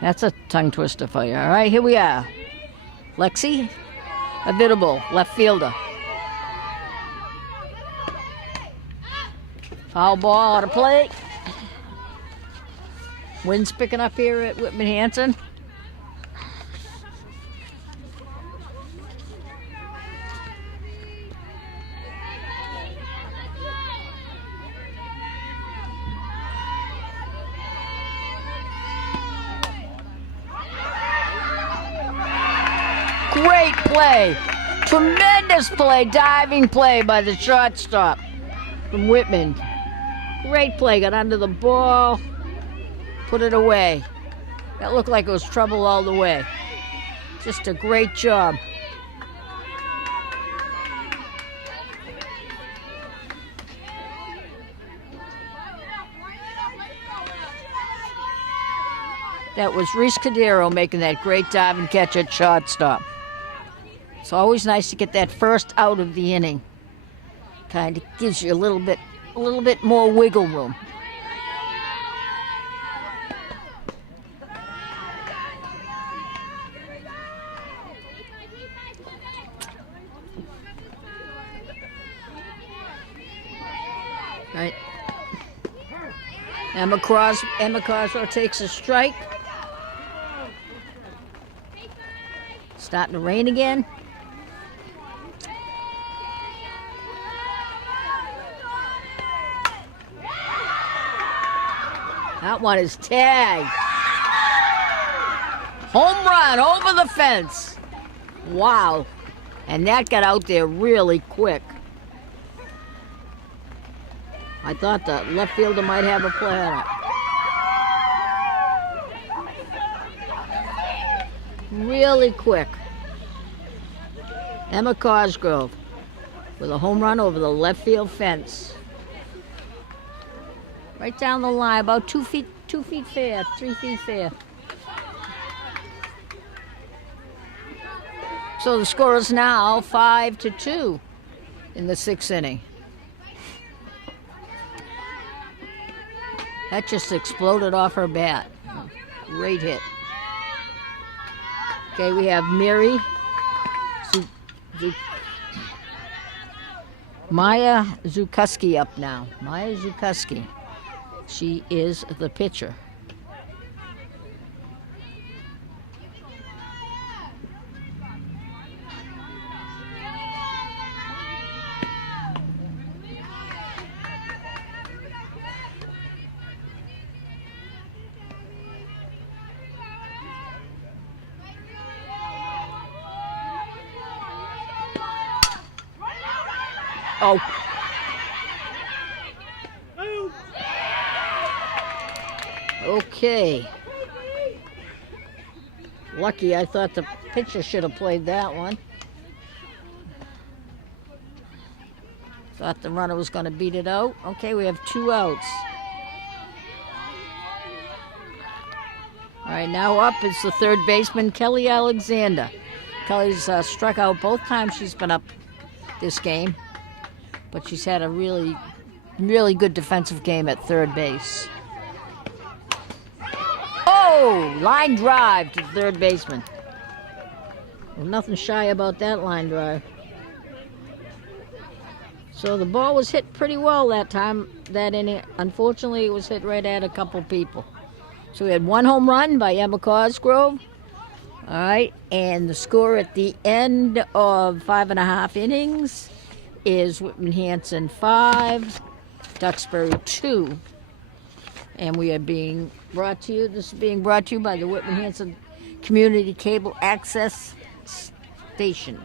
That's a tongue twister for you. All right, here we are. Lexi Avidable, left fielder. Foul ball out of play. Wind's picking up here at Whitman Hanson. Great play. Tremendous play. Diving play by the shortstop from Whitman. Great play. Got under the ball. Put it away. That looked like it was trouble all the way. Just a great job. That was Reese Cordero making that great dive and catch at shortstop. It's always nice to get that first out of the inning. Kind of gives you a little bit more wiggle room. Right. Emma Croswell takes a strike. Starting to rain again. That one is tagged. Home run over the fence. Wow. And that got out there really quick. I thought the left fielder might have a play on it. Really quick. Emma Cosgrove with a home run over the left field fence. Right down the line, about 2 feet fair, 3 feet fair. So the score is now 5-2 in the 6th inning. That just exploded off her bat. Great hit. Okay, we have Maya Zukuski up now. Maya Zukuski. She is the pitcher. Oh. Okay. Lucky, I thought the pitcher should have played that one. Thought the runner was going to beat it out. Okay, we have 2 outs. All right, now up is the third baseman, Kelly Alexander. Kelly's struck out both times she's been up this game, but she's had a really, really good defensive game at third base. Oh, line drive to third baseman. Well, nothing shy about that line drive. So the ball was hit pretty well that time, that inning. Unfortunately, it was hit right at a couple people. So we had 1 home run by Emma Cosgrove. All right, and the score at the end of 5.5 innings is Whitman Hanson 5, Duxbury 2. And we are being brought to you, this is being brought to you by the Whitman Hanson Community Cable Access Station.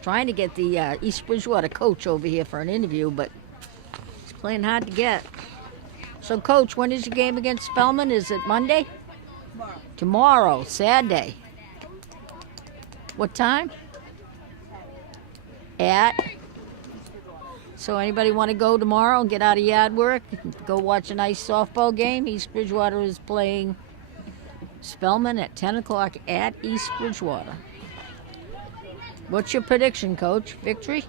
Trying to get the East Bridgewater coach over here for an interview, but he's playing hard to get. So, Coach, when is your game against Spellman? Is it Monday? Tomorrow, Saturday. What time? At? So anybody want to go tomorrow and get out of yard work? Go watch a nice softball game? East Bridgewater is playing Spellman at 10 o'clock at East Bridgewater. What's your prediction, Coach? Victory?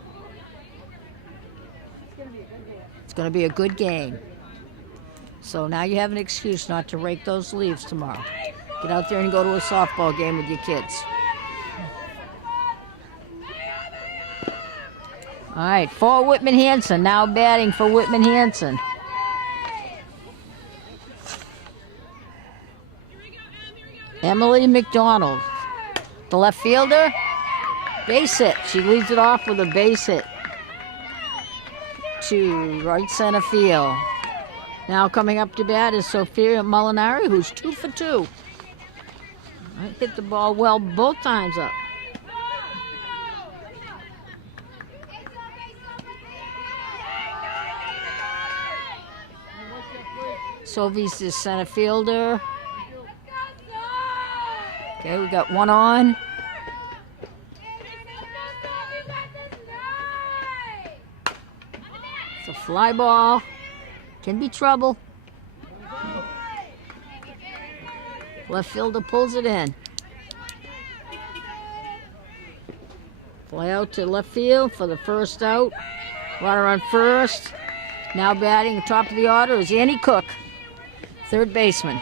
It's going to be a good game. So now you have an excuse not to rake those leaves tomorrow. Get out there and go to a softball game with your kids. All right, for Whitman Hanson, now batting for Whitman Hanson. Emily McDonald, the left fielder, base hit. She leads it off with a base hit to right center field. Now coming up to bat is Sophia Molinari, who's 2 for 2. Hit the ball well both times up. Sophie's the center fielder. Okay, we got one on. It's a fly ball. Can be trouble. Left fielder pulls it in. Fly out to left field for the first out. Runner on first. Now batting top of the order is Annie Cook, third baseman.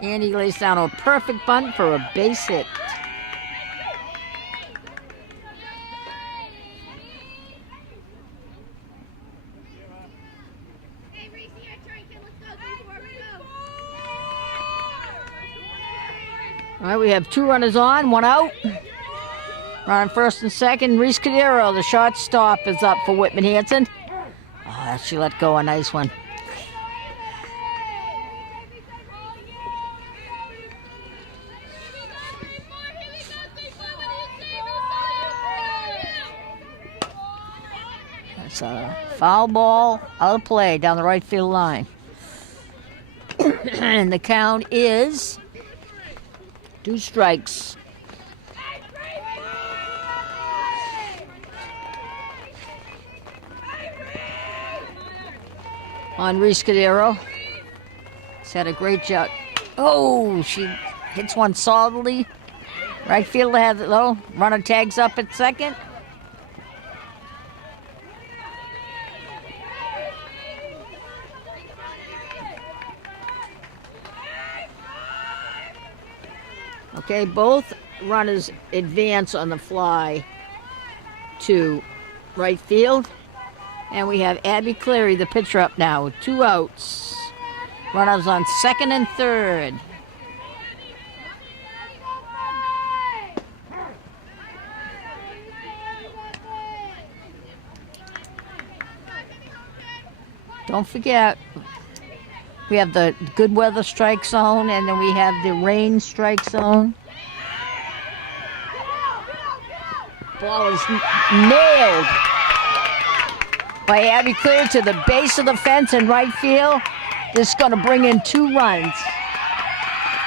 Annie lays down a perfect bunt for a base hit. All right, we have two runners on, one out. Running first and second, Reese Cadero, the shortstop, is up for Whitman Hanson. Oh, she let go a nice one. It's a foul ball out of play down the right field line. And the count is 2 strikes. On Reese Cadero. He's had a great job. Oh, she hits one solidly. Right fielder has it though. Runner tags up at second. Okay, both runners advance on the fly to right field. And we have Abby Cleary, the pitcher, up now with 2 outs. Runners on second and third. Don't forget, we have the good weather strike zone, and then we have the rain strike zone. Ball is nailed by Abby Clear to the base of the fence in right field. This is going to bring in 2 runs.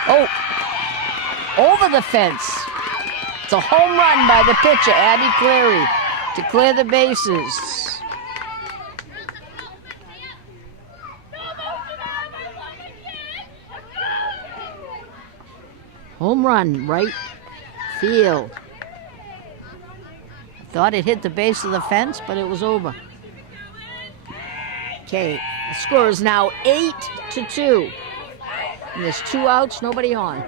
Oh, over the fence. It's a home run by the pitcher, Abby Cleary, to clear the bases. Home run, right field. Thought it hit the base of the fence, but it was over. Okay, the score is now 8-2. And there's 2 outs, nobody on.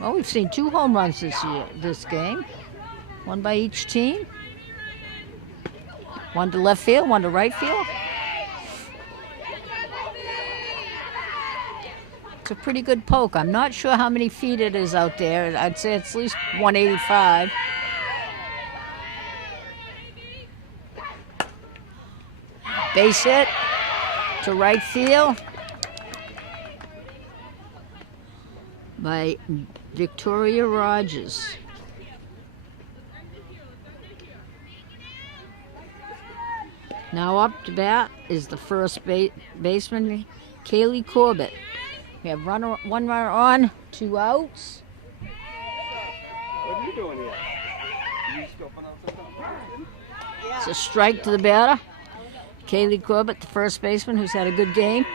Well, we've seen 2 home runs this game. 1 by each team. 1 to left field, 1 to right field. It's a pretty good poke. I'm not sure how many feet it is out there. I'd say it's at least 185. Base hit to right field by Victoria Rogers. Now up to bat is the first baseman, Kaylee Corbett. We have one runner on, 2 outs. What are you doing here? You scoping out something? It's a strike to the batter. Kaylee Corbett, the first baseman, who's had a good game.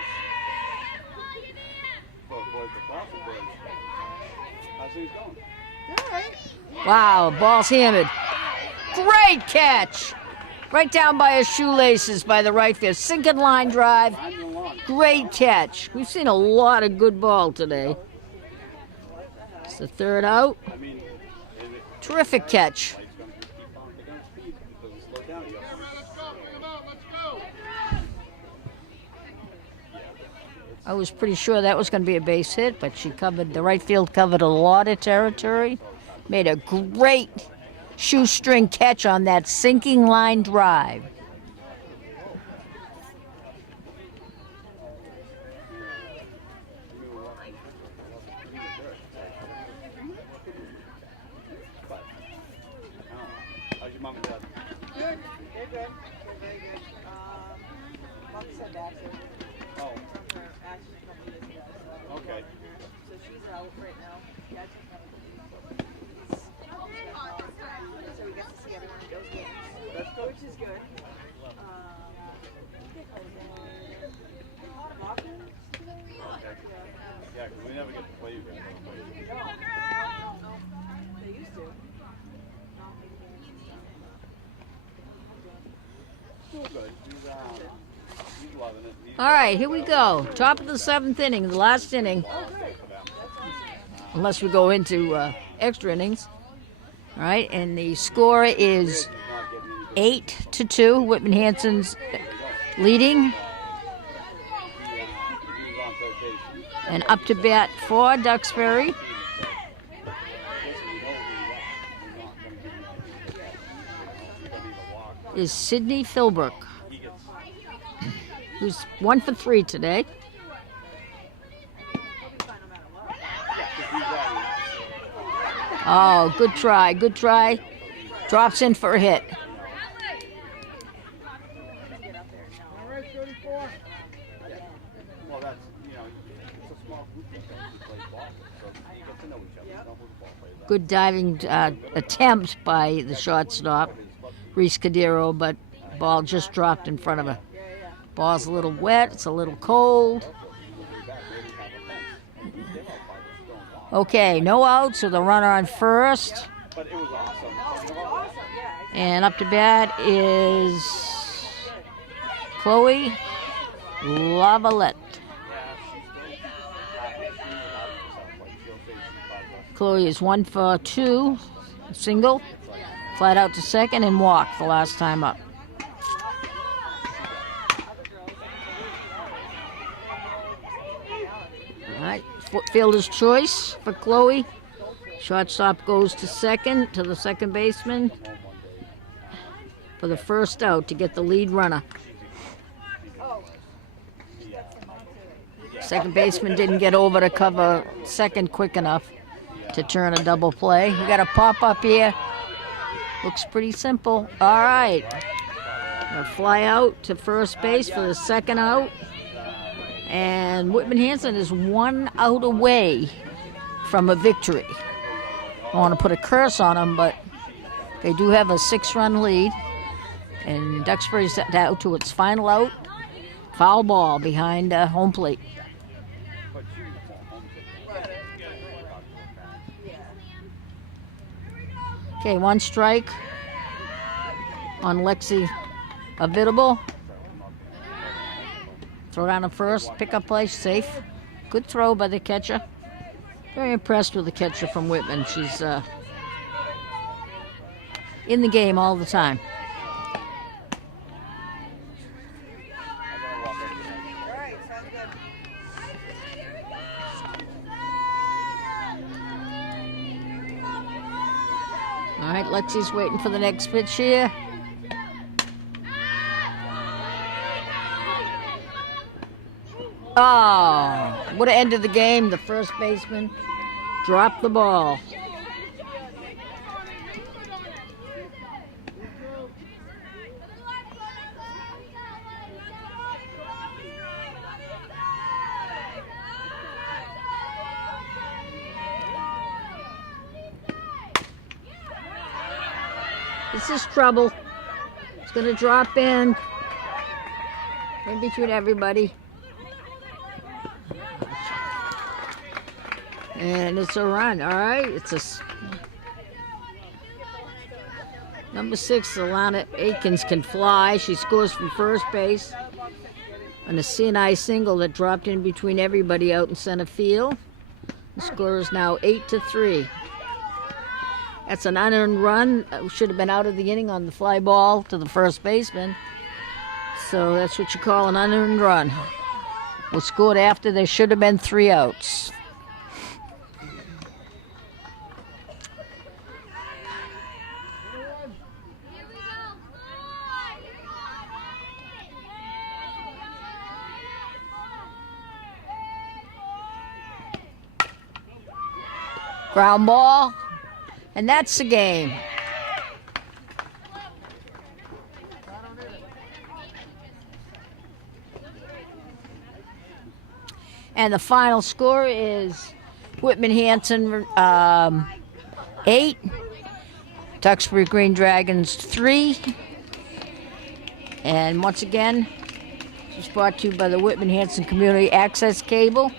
Wow, ball's hammered. Great catch! Right down by his shoelaces by the right field. Sinking line drive. Great catch. We've seen a lot of good ball today. It's the 3rd out. Terrific catch. I was pretty sure that was going to be a base hit, but the right field covered a lot of territory. Made a great shoestring catch on that sinking line drive. boxer Oh, from her action a couple years ago. So okay. So she's out right now. Yeah, I took her to so we got to see everyone at those games, That's good. which is good. Walking today? Okay. Yeah, because we never get to play you guys. No. They used to. Still good. He's loving it. All right, here we go. Top of the 7th inning, the last inning. Unless we go into extra innings. All right, and the score is 8-2. Whitman Hanson's leading. And up to bat for Duxbury is Sydney Philbrook, who's 1 for 3 today. Oh, good try, good try. Drops in for a hit. Well, that's, it's a small group of guys who play ball, so you get to know each other. You know who the ball players are. Good diving attempt by the shortstop, Reese Cadero, but ball just dropped in front of her. Ball's a little wet, it's a little cold. Okay, no outs with a runner on first. But it was awesome. And up to bat is Chloe Lavalette. Chloe is 1 for 2, single, flat out to second, and walked the last time up. All right, fielder's choice for Chloe. Shortstop goes to second, to the second baseman for the first out to get the lead runner. Second baseman didn't get over to cover second quick enough to turn a double play. We got a pop up here. Looks pretty simple. All right. Gonna fly out to first base for the second out. And Whitman Hanson is 1 out away from a victory. I don't want to put a curse on them, but they do have a 6-run lead. And Duxbury's out to its final out. Foul ball behind home plate. Okay, 1 strike on Lexi Avidable. Throw down to first, pick up play, safe. Good throw by the catcher. Very impressed with the catcher from Whitman. She's in the game all the time. All right, Lexi's waiting for the next pitch here. Oh, would have ended the game. The first baseman dropped the ball. This is trouble. It's going to drop in between everybody. And it's a run, all right? It's a number 6, Alana Aikens can fly. She scores from first base on a CNI single that dropped in between everybody out in center field. The score is now 8-3. That's an unearned run. Should have been out of the inning on the fly ball to the first baseman. So that's what you call an unearned run. Was scored after there should have been 3 outs. Ground ball, and that's the game. And the final score is Whitman Hanson 8, Duxbury Green Dragons 3. And once again, this is brought to you by the Whitman Hanson Community Access Cable.